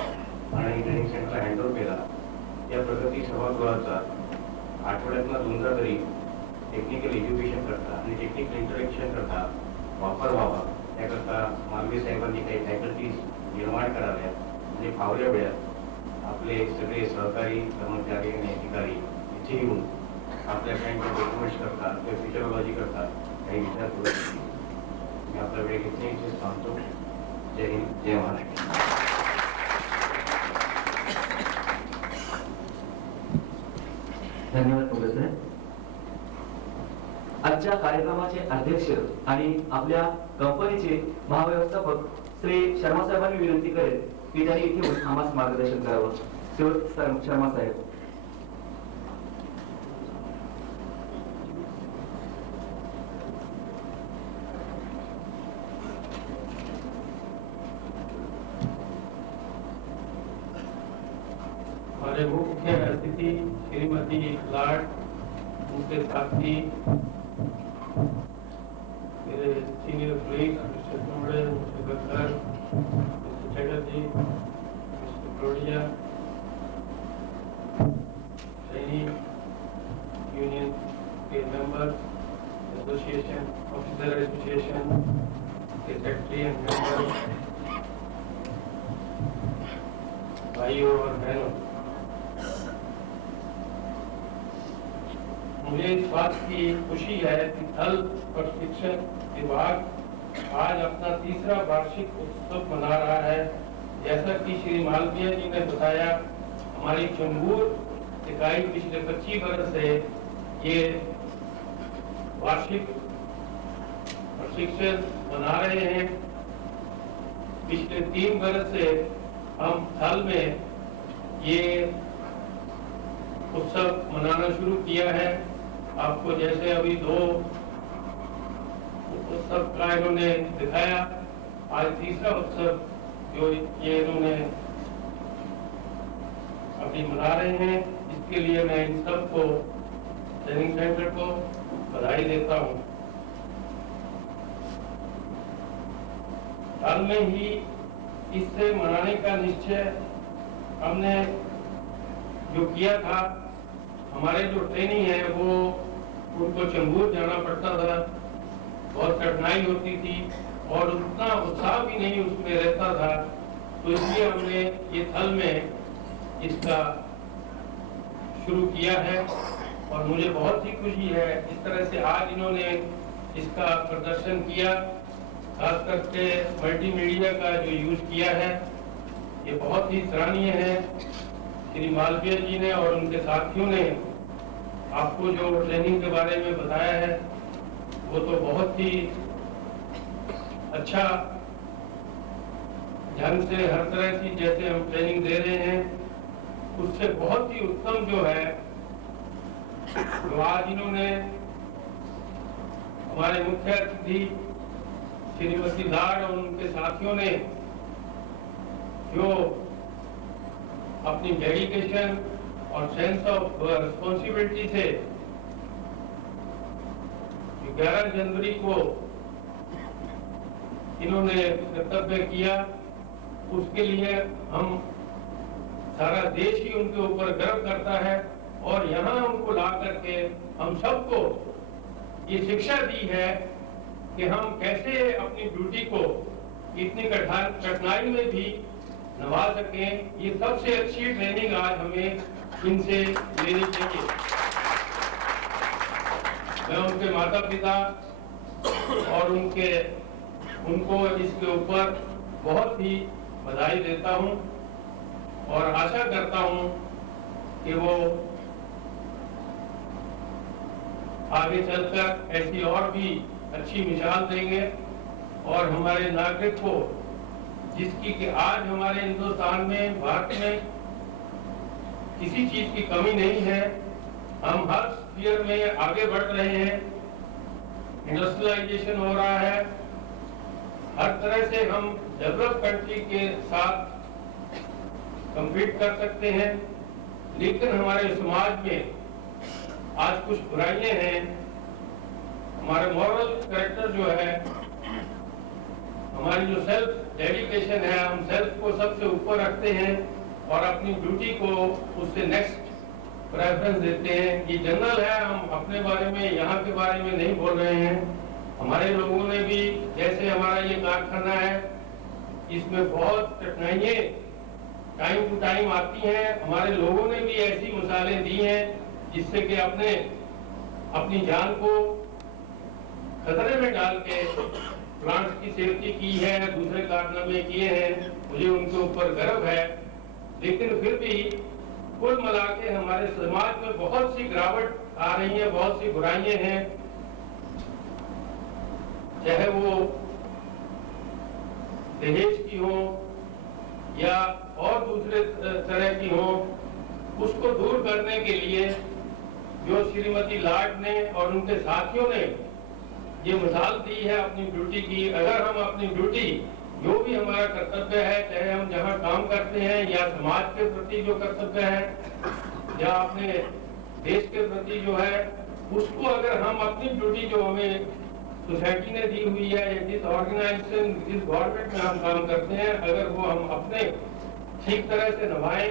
आणि ट्रेनिंग सेंटरला हँडओव्हर केला, या प्रगती सभागृहाचा आठवड्यातला 2दा तरी टेक्निकल एज्युकेशन करता आणि टेक्निकल इंटरॅक्शन करता वापर व्हावा याकरता मालवीय साहेबांनी काही फॅकल्टीज निर्माण कराव्या. म्हणजे फावल्या वेळात आपले सगळे सहकारी कर्मचारी आणि अधिकारी इथे येऊन आपल्या काही डॉक्युमेंट्स करतात किंवा फिजिओलॉजी करतात काही विचार करू शकतो. मी आपला वेळ घेतले इथे थांबतो. जय हिंद, जय महाराष्ट्र. धन्यवाद प्रोफेसर. आजच्या कार्यक्रमाचे अध्यक्ष आणि आपल्या कंपनीचे महाव्यवस्थापक श्री शर्मा साहेबांनी विनंती करेल की त्यांनी इथे येऊन आम्हाला मार्गदर्शन करावं. शर्मा साहेब. हमारे मुख्य अतिथि श्रीमती लाड, उनके साथी मेरे senior colleague mister कुमड़े, mister गद्दर, mister Chatterjee, mister Claudia, सैनिक यूनियन के मेंबर, एसोसिएशन ऑफिसर एसोसिएशन के सेक्रेटरी एंड मेंबर, भाइयों और बहनों, मुझे इस बात की खुशी है कि थल प्रशिक्षण विभाग आज अपना तीसरा वार्षिक उत्सव मना रहा है। जैसा कि श्री मालवीय जी ने बताया, हमारी चंबूर इकाई पिछले 25 वर्ष से ये वार्षिक प्रशिक्षण मना रहे हैं। पिछले 3 वर्ष से हम थल में ये उत्सव मनाना शुरू किया है। आपको जैसे अभी 2 उत्सव का इन्होंने दिखाया, आज तीसरा उत्सव जो ये इन्होंने अभी मना रहे हैं, इसके लिए मैं इन सबको ट्रेनिंग सेंटर को बधाई देता हूँ। हाल में ही इससे मनाने का निश्चय हमने जो किया था, हमारे जो ट्रेनिंग है वो उनको चंबूर जाना पड़ता था, बहुत कठिनाई होती थी और उतना उत्साह भी नहीं उसमें रहता था, तो इसलिए हमने ये थल में इसका शुरू किया है और मुझे बहुत ही खुशी है इस तरह से आज इन्होंने इसका प्रदर्शन किया। खास करके मल्टीमीडिया का जो यूज किया है ये बहुत ही सराहनीय है। श्री मालवीय जी ने और उनके साथियों ने आपको जो ट्रेनिंग के बारे में बताया है वो तो बहुत ही अच्छा ढंग से हर तरह की जैसे हम ट्रेनिंग दे रहे हैं उससे बहुत ही उत्तम जो है जो आज इन्होंने हमारे मुख्य अतिथि श्रीमती लाड और उनके साथियों ने जो अपनी डेडिकेशन और sense of responsibility say 11 January को इन्होंने कर्तव्य किया, उसके लिए हम सारा देश ही उनके ऊपर गर्व करता है और यहाँ उनको ला करके हम सबको ये शिक्षा दी है कि हम कैसे अपनी ड्यूटी को इतनी कठिनाई में भी निभा सकें। ये सबसे अच्छी ट्रेनिंग आज हमें इनसे लेनी चाहिए। मैं उनके माता पिता और उनको इसके ऊपर बहुत ही बधाई देता हूं और आशा करता हूं कि वो आगे चलकर ऐसी और भी अच्छी मिसाल देंगे और हमारे नागरिक को, जिसकी कि आज हमारे हिंदुस्तान में, भारत में किसी चीज की कमी नहीं है। हम हर स्फीयर में आगे बढ़ रहे हैं, इंडस्ट्रियलाइजेशन हो रहा है, हर तरह से हम डेवलप कंट्री के साथ कम्पीट कर सकते हैं। लेकिन हमारे समाज में आज कुछ बुराइयां हैं। हमारे मॉरल कैरेक्टर जो है, हमारी जो सेल्फ डेडिकेशन है, हम सेल्फ को सबसे ऊपर रखते हैं और अपनी ड्यूटी को उससे नेक्स्ट प्रेफरेंस देते हैं। ये जनरल है, हम अपने बारे में, यहाँ के बारे में नहीं बोल रहे हैं। हमारे लोगों ने भी, जैसे हमारा ये कारखाना है, इसमें बहुत कठिनाइयाँ टाइम टू टाइम आती हैं। हमारे लोगों ने भी ऐसी मिसालें दी हैं जिससे कि अपनी जान को खतरे में डाल के प्लांट्स की सेफ्टी की है, दूसरे कारनामे किए हैं। मुझे उनके ऊपर गर्व है। लेकिन फिर भी कुल मिला के हमारे समाज में बहुत सी गिरावट आ रही है, बहुत सी बुराइयां हैं, चाहे वो दहेज की हो या और दूसरे तरह की हो। उसको दूर करने के लिए जो श्रीमती लाड ने और उनके साथियों ने ये मिसाल दी है अपनी ड्यूटी की, अगर हम अपनी ड्यूटी जो भी हमारा कर्तव्य है, चाहे हम जहाँ काम करते हैं या समाज के प्रति जो कर्तव्य है या अपने देश के प्रति जो है, उसको अगर हम अपनी ड्यूटी जो हमें सोसाइटी ने दी हुई है या जिस ऑर्गेनाइजेशन जिस गवर्नमेंट में हम काम करते हैं, अगर वो हम अपने ठीक तरह से निभाएं,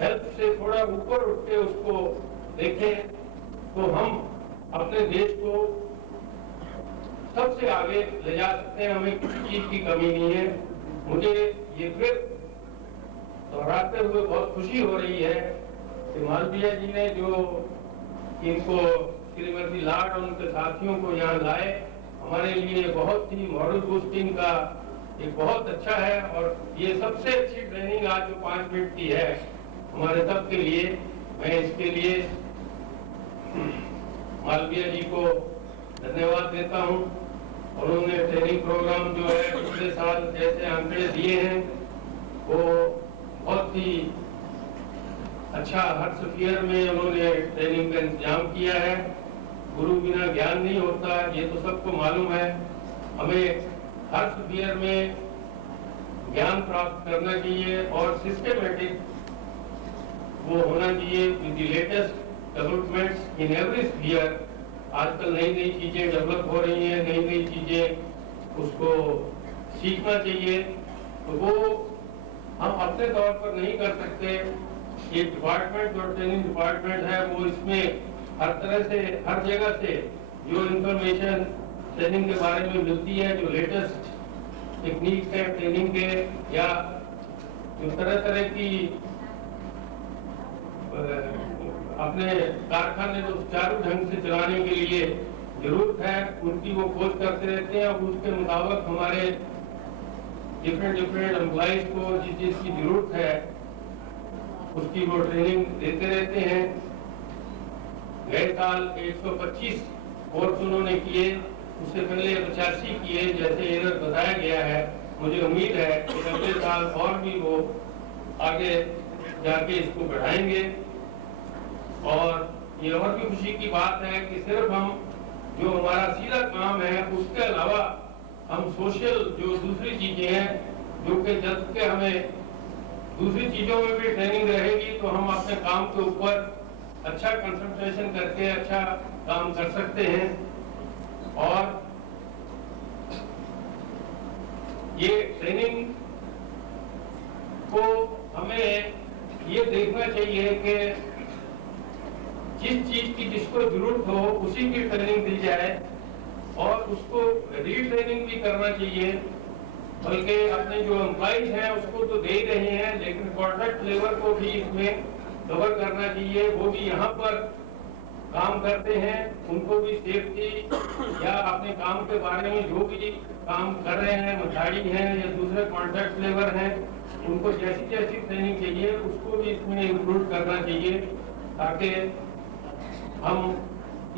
हेल्थ से थोड़ा ऊपर उठ के उसको देखें, तो हम अपने देश को सबसे आगे ले जा सकते हैं। हमें किसी चीज की कमी नहीं है। मुझे ये फिर दोहराते हुए बहुत खुशी हो रही है कि मालवीय जी ने जो इनको श्रीमती लाड और उनके साथियों को यहाँ लाए, हमारे लिए बहुत ही मॉरल बूस्टिंग का एक बहुत अच्छा है। और ये सबसे अच्छी ट्रेनिंग आज जो 5 मिनट की है हमारे सबके लिए, मैं इसके लिए मालवीय जी को धन्यवाद देता हूँ। उन्होंने ट्रेनिंग प्रोग्राम जो है पिछले साल जैसे आंकड़े दिए हैं वो बहुत ही अच्छा हर स्फीयर में उन्होंने ट्रेनिंग का इंतजाम किया है। गुरु बिना ज्ञान नहीं होता, ये तो सबको मालूम है। हमें हर स्फीयर में ज्ञान प्राप्त करना चाहिए और सिस्टमेटिक वो होना चाहिए विद the latest developments in every sphere. आजकल नई नई चीजें डेवलप हो रही हैं, नई नई चीजें उसको सीखना चाहिए। तो वो हम अपने तौर पर नहीं कर सकते। ये डिपार्टमेंट जो ट्रेनिंग डिपार्टमेंट है वो इसमें हर तरह से हर जगह से जो इंफॉर्मेशन ट्रेनिंग के बारे में मिलती है, जो लेटेस्ट टेक्निक है ट्रेनिंग के या जो तरह तरह की अपने कारखाने को सुचारू ढंग से चलाने के लिए जरूरत है, उनकी वो खोज करते रहते हैं। और उसके मुताबिक हमारे डिफरेंट एम्प्लॉइज को जिस चीज की जरूरत है उसकी वो ट्रेनिंग देते रहते हैं। गए साल 125 कोर्स उन्होंने किए, उससे पहले 85 किए जैसे इधर बताया गया है। मुझे उम्मीद है कि अगले साल और भी वो आगे जाके इसको बढ़ाएंगे। और ये और भी खुशी की बात है कि सिर्फ हम जो हमारा सीधा काम है उसके अलावा हम सोशल जो दूसरी चीजें हैं, जो कि जब के हमें दूसरी चीजों में भी ट्रेनिंग रहेगी तो हम अपने काम के ऊपर अच्छा कंसंट्रेशन करके अच्छा काम कर सकते हैं। और ये ट्रेनिंग को हमें ये देखना चाहिए कि जिस चीज की जिसको जरूरत हो उसी की ट्रेनिंग दी जाए और उसको रीट्रेनिंग भी करना चाहिए। बल्कि अपने जो एम्प्लॉइज हैं उसको तो दे ही रहे हैं, लेकिन कॉन्ट्रैक्ट लेबर को भी इसमें कवर करना चाहिए। वो भी यहाँ पर काम करते हैं, उनको भी सेफ्टी या अपने काम के बारे में जो भी काम कर रहे हैं, मछाड़ी हैं या दूसरे कॉन्ट्रैक्ट लेबर हैं, उनको जैसी जैसी ट्रेनिंग चाहिए उसको भी इसमें इंक्लूड करना चाहिए ताकि हम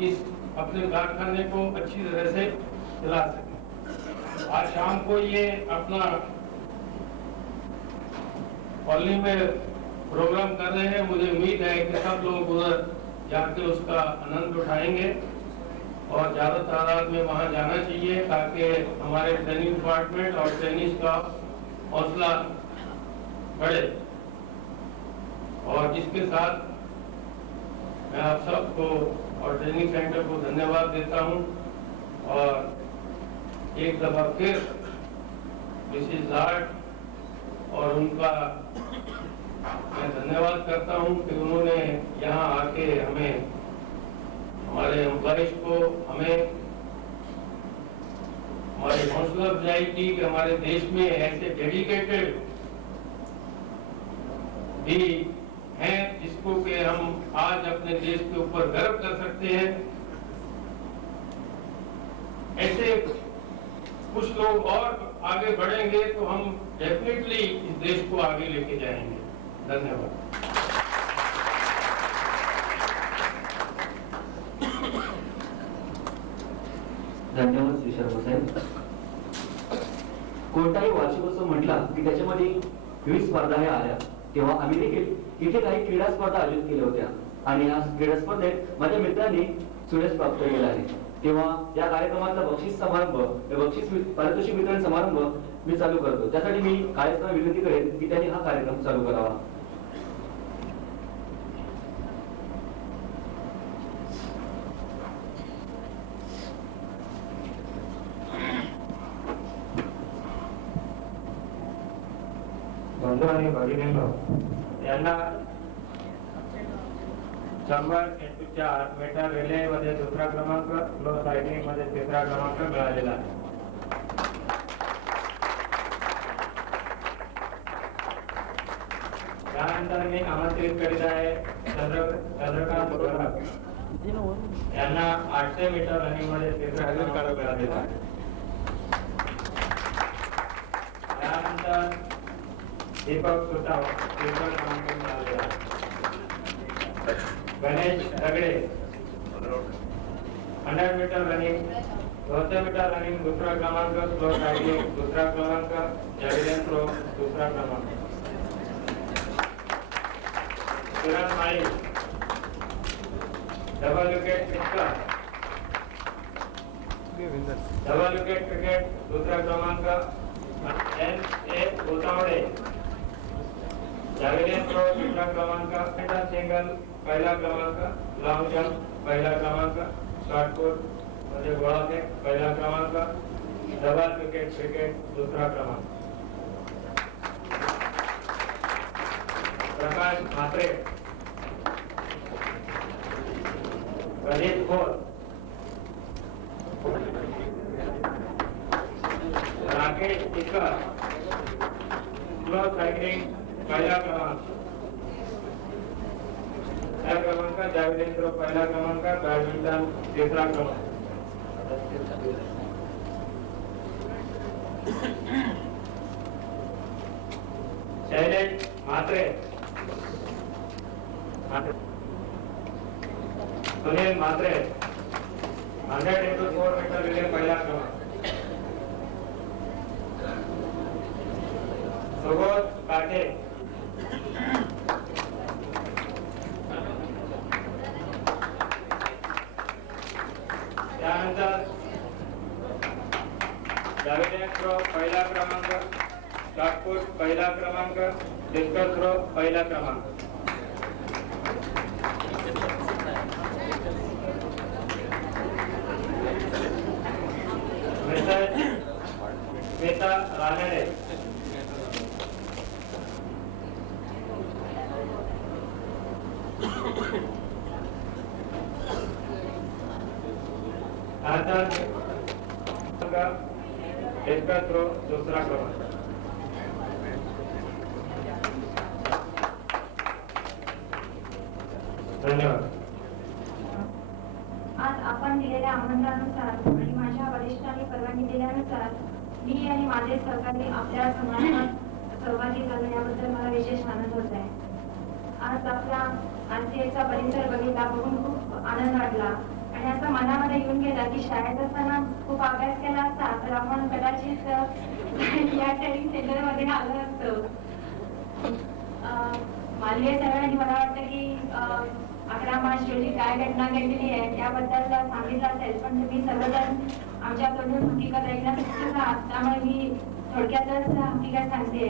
इस अपने कारखाने को अच्छी तरह से चला सकें। आज शाम को ये अपना कॉलोनी में प्रोग्राम कर रहे हैं। मुझे उम्मीद है कि सब लोग उधर जाके उसका आनंद उठाएंगे और ज्यादा तादाद में वहां जाना चाहिए ताकि हमारे ट्रेनिंग डिपार्टमेंट और ट्रेनिंग का हौसला बढ़े। और इसके साथ मैं आप सबको और ट्रेनिंग सेंटर को धन्यवाद देता हूं और एक दफा फिर मिसेस लाड और उनका मैं धन्यवाद करता हूं कि उन्होंने यहाँ आके हमें हमारे एम्प्लॉइज को हमें हमारी हौसला अफजाई की कि हमारे देश में ऐसे डेडिकेटेड भी हैं जिसको कि हम आज अपने देश के ऊपर गर्व कर सकते हैं। ऐसे कुछ लोग और आगे बढ़ेंगे तो हम डेफिनेटली इस देश को आगे लेके जाएंगे। धन्यवाद। धन्यवाद श्री शर्मा साहेब। कोणताही वार्षिकोत्सव म्हटला की त्याच्यामध्ये विविध स्पर्धा ह्या आल्या, तेव्हा आम्ही देखील इथे काही क्रीडा स्पर्धा आयोजित केल्या होत्या आणि या क्रीडा स्पर्धेत माझ्या मित्रांनी सुरेश प्राप्त केला आहे। किंवा या कार्यक्रमाचा बक्षीस समारंभ, बक्षीस पारितोषिक वितरण समारंभ मी चालू करतो. त्यासाठी मी कार्यक्रमाला विनंती करेन की त्यांनी हा कार्यक्रम चालू करावा. बंधू आणि भगिनींनो, यांना 100 मीटर रिले मध्ये दुसरा क्रमांक, स्लो सायकलिंग मध्ये तिसरा क्रमांक मिळालेला आहे. त्यानंतर मी आमंत्रित करीत आहे चंद्रकांत गोरख यांना 800 मीटर रनिंग मध्ये तिसरा क्रमांक मिळालेला आहे. त्यानंतर दीपक सुताव तिसरा क्रमांक मिळालेला आहे. गणेश दगडे 100 मीटर रनिंग, 200 मीटर रनिंग दुसरा क्रमांक, स्लो सायकलिंग दुसरा क्रमांक, जॅव्हलिन थ्रो दुसरा क्रमांक. किरण माळी डबल विकेट किचकर, डबल विकेट क्रिकेट दुसरा क्रमांक. N.A. गोतावडे जॅव्हलिन थ्रो दुसरा क्रमांक, सिंगल पहिला क्रमांक, लॉंग जंप पहिला क्रमांक, शॉर्टपुट म्हणजे गोळाफेक पहिला क्रमांक, डबल विकेट क्रिकेट दुसरा क्रमांक. प्रकाश म्हात्रे, प्रदीप खोर, राकेश टिकर स्लो सायकलिंग पहिला क्रमांक, क्रमांक जॅव्हलिन थ्रो पहिला क्रमांक, बॅडमिंटन तिसरा क्रमांक. Shailesh Mhatre, Sunil Mhatre 100x4 metre relay पहिला क्रमांक. सुबोध काटे त्यानंतर जॅव्हलिन थ्रो पहिला क्रमांक, शॉटपुट पहिला क्रमांक, डिस्कस थ्रो पहिला क्रमांक. स्मिता रानडे डिस्कस थ्रो दुसरा क्रमांक. धन्यवाद. आज आपण दिलेल्या आमंत्रणानुसार आणि माझ्या वरिष्ठांनी परवानगी दिल्यानुसार मी आणि माझे सहकारी आपल्या समारंभात सहभागी झाले याबद्दल मला विशेष आनंद होत आहे. आज आपला आरसीआयचा परिसर बघितला, बघून खूप आनंद वाटला आणि असं मनामध्ये येऊन गेला की शाळेत असताना खूप अभ्यास केला असता तर आपण कदाचित या ट्रेनिंग सेंटर मध्ये आलो असतो. मालवीय सरांनी मला वाटतं की 11 मार्च रोजी काय घटना घडलेली आहे याबद्दल सांगितलं असेल, पण तुम्ही सर्वजण आमच्याकडून हकीकत ऐकण्यास उत्सुक आहात, त्यामुळे मी थोडक्यातच हकीकत सांगते.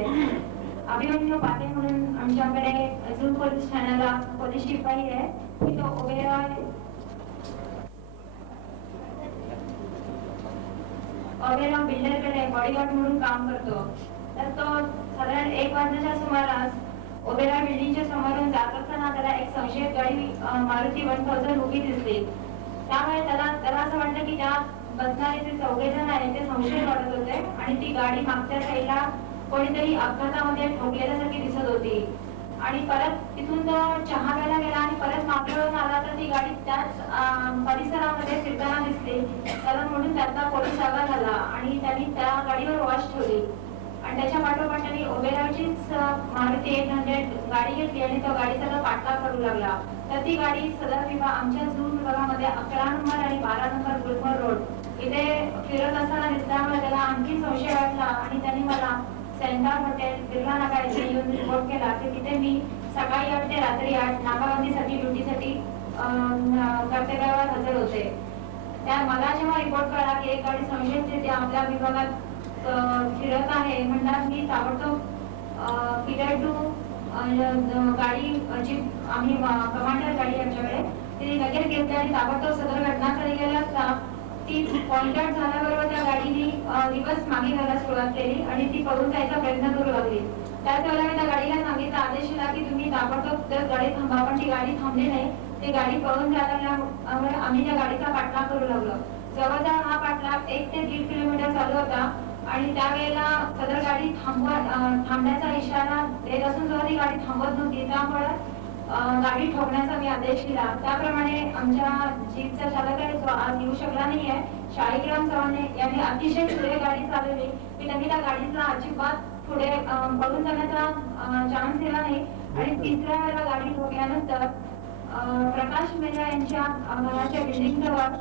अभिमन्यू पाटे म्हणून आमच्याकडे जून पोलीस ठाण्याला पोलीस शिपाई आहे की तो ओबेरॉय बिल्डरकडे बॉडीगार्ड म्हणून काम करतो. तर तो साधारण 1 वाजण्याच्या सुमारास ओबेरॉय बिल्डिंगच्या समोरून जात असताना त्याला एक संशयित गाडी मारुती 1000 उभी दिसली. त्यामुळे त्याला असं वाटलं की त्या बसणारे जे 4 जण आहेत ते संशयित वाटत होते आणि ती गाडी मागच्या साईडला कोणीतरी अपघातामध्ये ठोकलेल्यासारखी दिसत होती. आणि परत तिथून तो चहा प्यायला गेला आणि परत मागून आला तर ती गाडी त्याच परिसरामध्ये फिरताना दिसली. कारण म्हणून त्याचा पोलीस जागा झाला आणि त्यांनी त्या गाडीवर वॉच ठेवली आणि त्याच्या पाठोपाठ त्यांनी ओबेरॉयचीच मारुती 800 गाडी घेतली आणि तो गाडी सगळं पाठलाग करू लागला. तर ती गाडी सदर विभाग आमच्या झूम विभागामध्ये 11 नंबर आणि 12 नंबर गुलमर्ग रोड इथे फिरत असताना दिसल्यामुळे त्याला आणखी संशय वाटला आणि त्यांनी मला सेंटर हॉटेल बिर्ला नगर येथे येऊन रिपोर्ट केला की तिथे मी सकाळी 8 ते रात्री 8 नाकाबंदीसाठी ड्युटीसाठी कर्तव्यावर हजर होते. त्या मला जेव्हा रिपोर्ट कळला की एक गाडी संशयित ते आपल्या विभागात फिरत आहे म्हणतात मी ताबडतोब पिरियड टू गाडी जी आम्ही कमांडर गाडी आमच्याकडे ती लगेच घेतली आणि ताबडतोब सदर घटनास्थळी गेला असता ती पॉइंटेड झाल्याबरोबर त्या गाडीने रिवर्स मागे घ्यायला सुरुवात केली आणि ती पळून जायचा प्रयत्न करू लागली. त्याच वेळेला मी त्या गाडीला सांगितलं आदेश दिला की तुम्ही ताबडतोब तर गाडी थांबा, पण ती गाडी थांबली नाही. ती गाडी पळून जायला लागल्यामुळे आम्ही त्या गाडीचा पाठलाग करू लागलो. जवळजवळ हा पाठलाग 1 ते 1.5 किलोमीटर चालू होता आणि त्यावेळेला सदर गाडी थांबण्याचा इशारा देत असून जेव्हा ती गाडी थांबत नव्हती त्यामुळे गाडी ठोकण्याचा मी आदेश दिला. त्याप्रमाणे आमच्या जीपचा चालक आहे जो आज येऊ शकला नाहीये, शाळीग्राम चव्हाण यांनी अतिशय सुरेख गाडी चालवली की त्यांनी त्या गाडीचा अजिबात पुढे पळून जाण्याचा चान्स दिला नाही. आणि तिसऱ्या वेळेला गाडी ठोकल्यानंतर प्रकाश मेहरा यांच्या घराच्या बिल्डिंग जवळ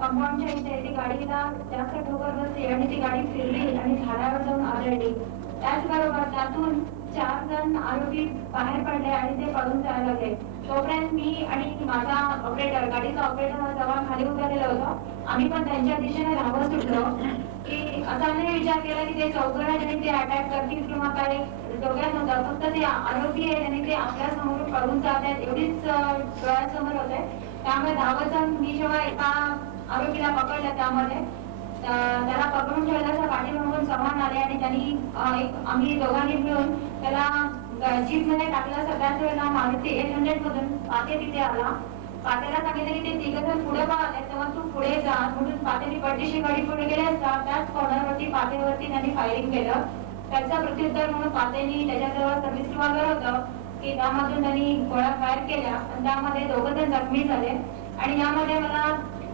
कंपाऊंडच्या इथे ती गाडीला जास्त ठोकर बसली आणि ती गाडी फिरली आणि झाडावर जाऊन आदळली. त्याचबरोबर त्यातून 4 जण आरोपी बाहेर पडले आणि ते पळून जायला लागले. तोपर्यंत मी आणि माझा ऑपरेटर गाडीचा ऑपरेटर जवळ खाली उतरलेला होता. आम्ही पण त्यांच्या दिशेने धावत सुटलो की असा नाही विचार केला की ते चौघजण ते अटॅक करतील किंवा काय, डोक्यात नव्हतं. फक्त ते आरोपी आहे आणि ते आपल्या समोर पळून जात आहेत एवढीच डोळ्यासमोर होते. त्यामुळे धावत जाऊन मी जेव्हा एका आरोपीला पकडलं त्यामध्ये त्याला पकडून ठेवल्याच्या पाठीमागून चव्हाण आले आणि त्यांनी आम्ही दोघांनी मिळून त्याला जीप मध्ये टाकलं. सगळ्याच वेळेला मारुती 800 मधून पाते तिथे आला. पातेला सांगितलं की ते 3 जण पुढे आले तेव्हा तू पुढे जा म्हणून पातेने पडदिशी गाडी पुढे गेले असता त्याच कॉर्नरवरती पातेवरती त्यांनी फायरिंग केलं. त्याचा प्रत्युत्तर म्हणून पातेनी त्याच्याजवळ सर्व्हिस रिव्हॉल्वर होतं की त्यामधून त्यांनी गोळ्या फायर केल्या आणि त्यामध्ये 2 जण जखमी झाले. आणि यामध्ये मला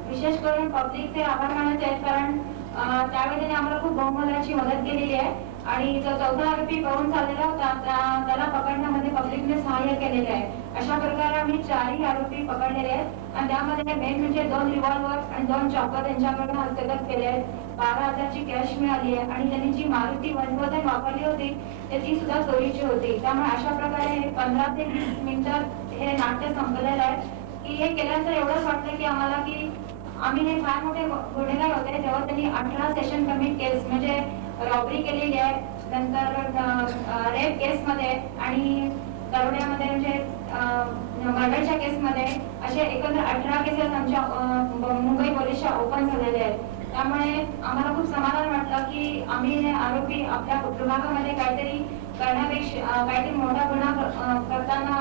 विशेष करून पब्लिकचे आभार मानायचे आहेत कारण त्यावेळी त्यांनी आम्हाला खूप बहुमोलाची मदत केलेली आहे. आणि जो 4था आरोपी पळून चाललेला होता त्याला पकडण्यामध्ये पब्लिकने सहाय्य केलेले आहे. अशा प्रकारे आम्ही 4ही आरोपी पकडलेले आहेत आणि त्यामध्ये मेन म्हणजे 2 रिव्हॉल्वर आणि 2 चॉपर त्यांच्याकडून हस्तगत केले आहेत. 12,000ची कॅश मिळाली आहे आणि त्यांनी जी मारुती 1000 वापरली होती ती सुद्धा चोरीची होती. त्यामुळे अशा प्रकारे 15 ते 20 मिनिटात हे नाट्य संपलेलं आहे की हे केल्यानंतर एवढंच वाटतं की आम्हाला की आम्ही हे फार मोठे गुन्हेगार होते. तेव्हा त्यांनी 18 सेशन कमिट केस म्हणजे रॉबरी केलेली आहे, नंतर रेप केसमध्ये आणि दरोड्यामध्ये म्हणजे मर्डरच्या केसमध्ये असे एकंदर 18 केसेस आमच्या मुंबई पोलीसच्या ओपन झालेले आहेत. त्यामुळे आम्हाला खूप समाधान वाटलं की आम्ही हे आरोपी आपल्या विभागामध्ये काहीतरी करण्यापेक्षा काहीतरी मोठा गुन्हा करताना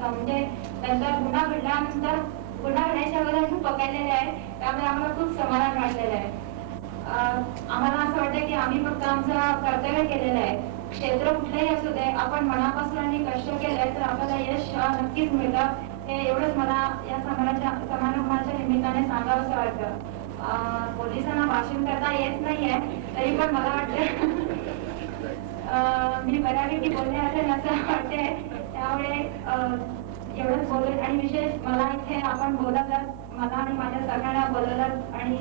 म्हणजे नंतर गुन्हा घडल्यानंतर गुन्हा घडण्याच्या अगोदर खूप पकडलेले आहे. त्यामुळे आम्हाला खूप समाधान वाटलेलं आहे. आम्हाला असं वाटतं की आम्ही फक्त आमचं कर्तव्य केलेलं आहे. क्षेत्र कुठलंही असू दे आपण मनापासून आणि कष्ट केले तर आपल्याला यश नक्कीच मिळतं. हे एवढंच मला या समारंभाच्या निमित्ताने सांगावंसं वाटतं. पोलिसांना भाषण करता येत नाहीये तरी पण मला वाटतं मी बऱ्यापैकी बोलले असेल असं वाटते. त्यामुळे एवढंच बोलत आणि विशेष मला इथे आपण बोलवलं, मला आणि माझ्या सगळ्यांना बोलवलं आणि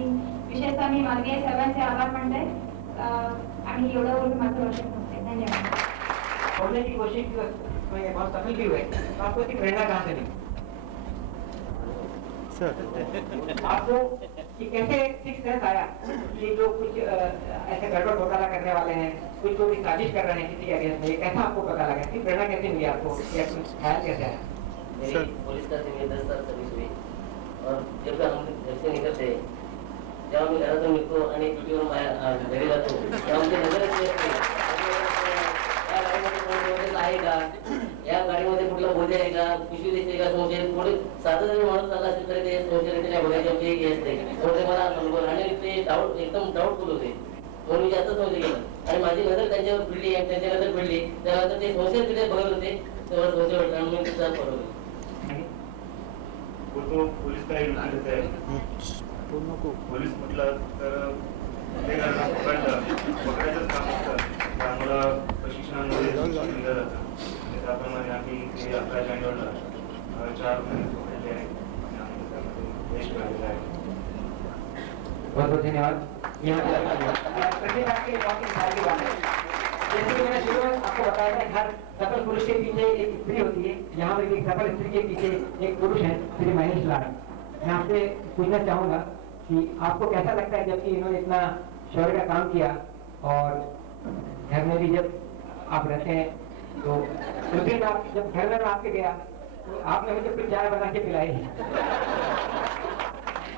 विशेषतः मी मार्गीय सर्वांचे आभार मानते आणि एवढं बोलून माझं वर्षन होते. धन्यवाद. बोलने की कोशिश में बहुत सफल भी हुए तो आपको इसकी प्रेरणा कहाँ से मिली? आपको ये कैसे सिक्स सेंस आया कि जो कुछ ऐसे गड़बड़ घोटाला करने वाले हैं, कुछ लोग साजिश कर रहे हैं किसी के अगेंस्ट में, कैसा आपको पता लगा? इसकी प्रेरणा कैसे मिली आपको? या कुछ ख्याल कैसे आया? मेरी पुलिस का सीनियर 10 साल सर्विस हुई और जब हम घर से निकलते जेव्हा मी घरातून निघतो आणि ड्युटीवरून घरी जातो तेव्हा आमची नजरच येते या गाडीमध्ये कोण आहे का, या गाडीमध्ये कुठला बोधे आहे का, पिशवी दिसते का, संशय थोडे साधा जरी माणूस चालला असेल तरी ते संशय बघायची आमची एक असते. थोडे मला अनुभव आणि ते डाऊट एकदम डाऊटफुल होते म्हणून मी जास्तच नव्हते गेलं आणि माझी नजर त्यांच्यावर फिरली आणि त्यांच्या नजर फिरली. त्यानंतर ते संशय तिथे बघत होते तेव्हा संशय वाटला आणि मी तिचा पडवलं. तो पोलीस काही विचारत आहे पोलीस म्हटलं तर गुन्हेगारांना पकडायचंच काम असतं. आम्हाला प्रशिक्षणामध्ये दिलं जातं. त्याप्रमाणे आम्ही 11 जानेवारीला 4 महिने पकडले आहे आणि आम्ही त्यामध्ये यश मिळालेलं आहे. बहुत बहुत धन्यवाद. जैसे कि मैंने शुरू में आपको बताया कि हर सफल पुरुष के पीछे एक स्त्री होती है. यहाँ पर एक सफल स्त्री के पीछे एक पुरुष है, श्री महेश लाड. मैं आपसे पूछना चाहूँगा कि आपको कैसा लगता है जबकि इन्होंने इतना शौर्य का काम किया और घर में भी जब आप रहते हैं तो उस दिन आप जब घर में मैं आपके गया तो आपने मुझे कुछ चाय बना के पिलाई।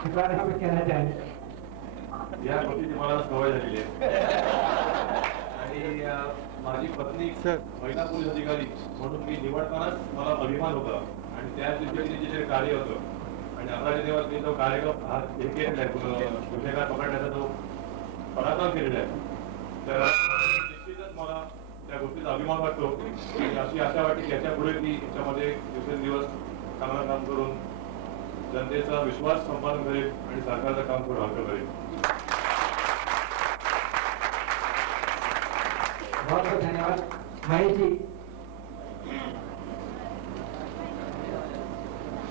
इस बारे में कुछ कहना चाहेंगे? या गोष्टीची मला सवय झालेली आहे आणि माझी पत्नी महिला पोलीस अधिकारी म्हणून मी निवडतानाच मला अभिमान होता आणि त्याच दिवशी जे कार्य होतं आणि आता जेव्हा मी तो कार्यक्रम हा एक केलेला आहे गुन्हेगार पकडण्याचा जो पराक्रम केलेला आहे तर निश्चितच मला त्या गोष्टीचा अभिमान वाटतो आणि अशी आशा वाटते की याच्या पुढे मी याच्यामध्ये दिवसेंदिवस चांगलं काम करून जनतेचा विश्वास संपादन करेल आणि सरकारचं काम थोडं हलकं करेल. बहुत बहुत धन्यवाद महेश जी.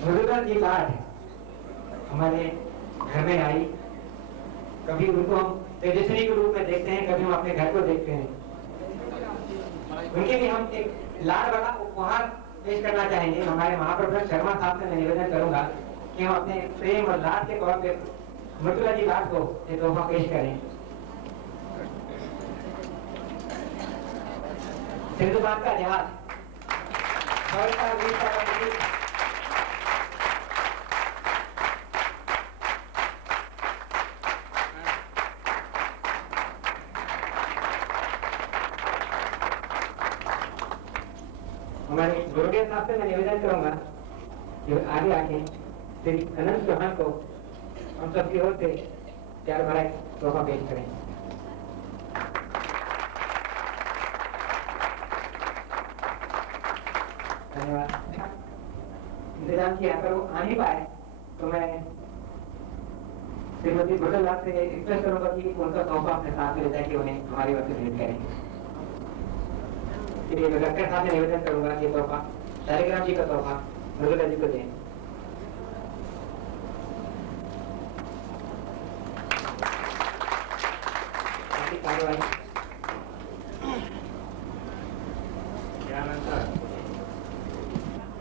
मधुकर जी लाड हमारे घर में आई. कभी उनको हम तेजस्वी के रूप में देखते हैं, कभी हम अपने घर को देखते हैं. उनके लिए हम एक लाड वाला उपहार पेश करना चाहेंगे. हमारे महाप्रभु शर्मा साहब से मैं निवेदन करूंगा कि हम अपने प्रेम और लाड के तौर पे मधुकर जी लाड को एक तोहफा पेश करें. हिंदुस्तान का जहाज हमारे गुरुदेव साहब से मैं निवेदन करूंगा कि आगे आके श्री अनंत चौहान को हम सबकी ओर से प्यार भरा तोहफा पेश करें. धन्यवाद. इंतजाम किया अगर वो आ नहीं पाए तो मैं श्रीमती भटल से रिक्वेस्ट करूंगा कि उनका तोहफा अपने साथ में ले जाके उन्हें हमारी ओर से भेंट करें. डॉक्टर साहब से निवेदन करूंगा कि तोहफा शालिग्राम जी का तोहफा मृदुला जी को दें. कार्यवाही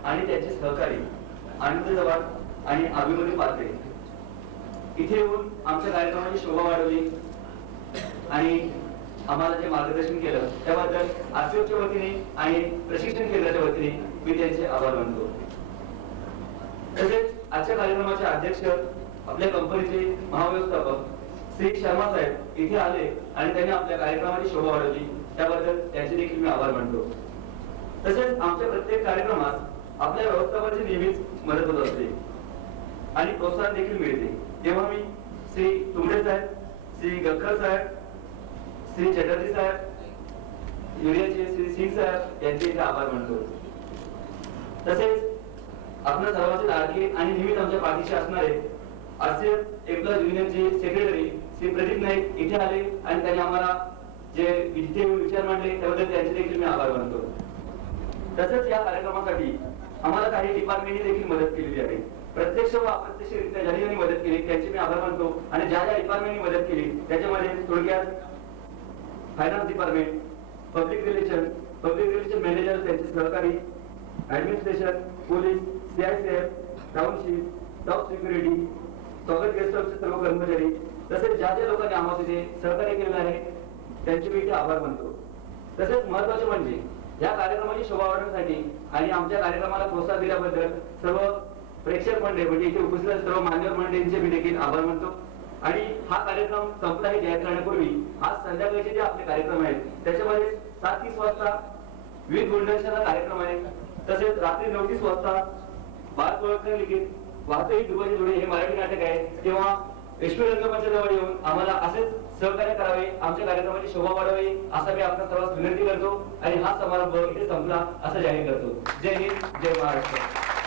आणि त्याचे सहकारी आनंद जवान आणि अभिमन्यू पात्रे इथे येऊन आमच्या कार्यक्रमाची शोभा वाढवली आणि आम्हाला जे मार्गदर्शन केलं त्याबद्दल आरसीओच्या वतीने आणि प्रशिक्षण केंद्राच्या वतीने मी त्यांचे आभार मानतो. तसेच आजच्या कार्यक्रमाचे अध्यक्ष आपल्या कंपनीचे महाव्यवस्थापक श्री शर्मा साहेब इथे आले आणि त्यांनी आपल्या कार्यक्रमाची शोभा वाढवली त्याबद्दल त्यांचे देखील मी आभार मानतो. तसेच आमच्या प्रत्येक कार्यक्रमात आपल्या व्यवस्थापनाची नेहमीच मदत होत असते आणि प्रोत्साहन देखील मिळते. तेव्हा मी श्री तुंबडे साहेब, श्री गक्कर साहेब, श्री चटर्जी साहेब, युरियाचे श्री सिंग साहेब यांचे इथे आभार मानतो. तसेच आपल्या सर्वांचे लाडके आणि नेहमीच आमच्या पाठीशी असणारे आरसीएफ एम्प्लॉईज युनियनचे सेक्रेटरी श्री प्रदीप नाईक इथे आले आणि त्यांनी आम्हाला जे इथे विचार मांडले त्याबद्दल त्यांचे देखील मी आभार मानतो. तसंच या कार्यक्रमासाठी आम्हाला काही डिपार्टमेंटनी देखील मदत केलेली आहे. प्रत्यक्ष व अप्रत्यक्षरित्या ज्यांनी ज्यांनी मदत केली त्यांची मी आभार मानतो. आणि ज्या ज्या डिपार्टमेंटनी मदत केली त्याच्यामध्ये थोडक्यात finance department, public relation manager, त्यांचे सहकारी, administration, police, CICF, township, top security, स्वागत गेस्ट हाऊसचे सर्व कर्मचारी, तसेच ज्या ज्या लोकांनी आम्हाला तिथे सहकार्य केलेलं आहे त्यांचे मी इथे आभार मानतो. तसेच महत्वाचे म्हणजे या कार्यक्रमाची शोभा वाढवण्यासाठी आणि आमच्या कार्यक्रमाला प्रोत्साहन दिल्याबद्दल सर्व प्रेक्षक मंडळी म्हणजे इथे उपस्थित सर्व मान्यवर मंडळींचे मी देखील आभार मानतो. आणि हा कार्यक्रम संपलाही जाहीर करण्यापूर्वी आज संध्याकाळचे जे आपले कार्यक्रम आहेत त्याच्यामध्ये 7:30 वाजता विविध गुंडांचा कार्यक्रम आहे. तसेच रात्री 9:30 वाजता बाळ कोळकर लिखित वाहतही दुबाचे जोडे हे मराठी नाटक आहे. तेव्हा विश्व रंगमंचा जवळ येऊन आम्हाला असेच सहकार्य करावे, आमच्या कार्यक्रमाची शोभा वाढवावी असा मी आपल्या सर्वांस विनंती करतो आणि हा समारंभ इथे संपला असं जाहीर करतो. जय हिंद, जय महाराष्ट्र.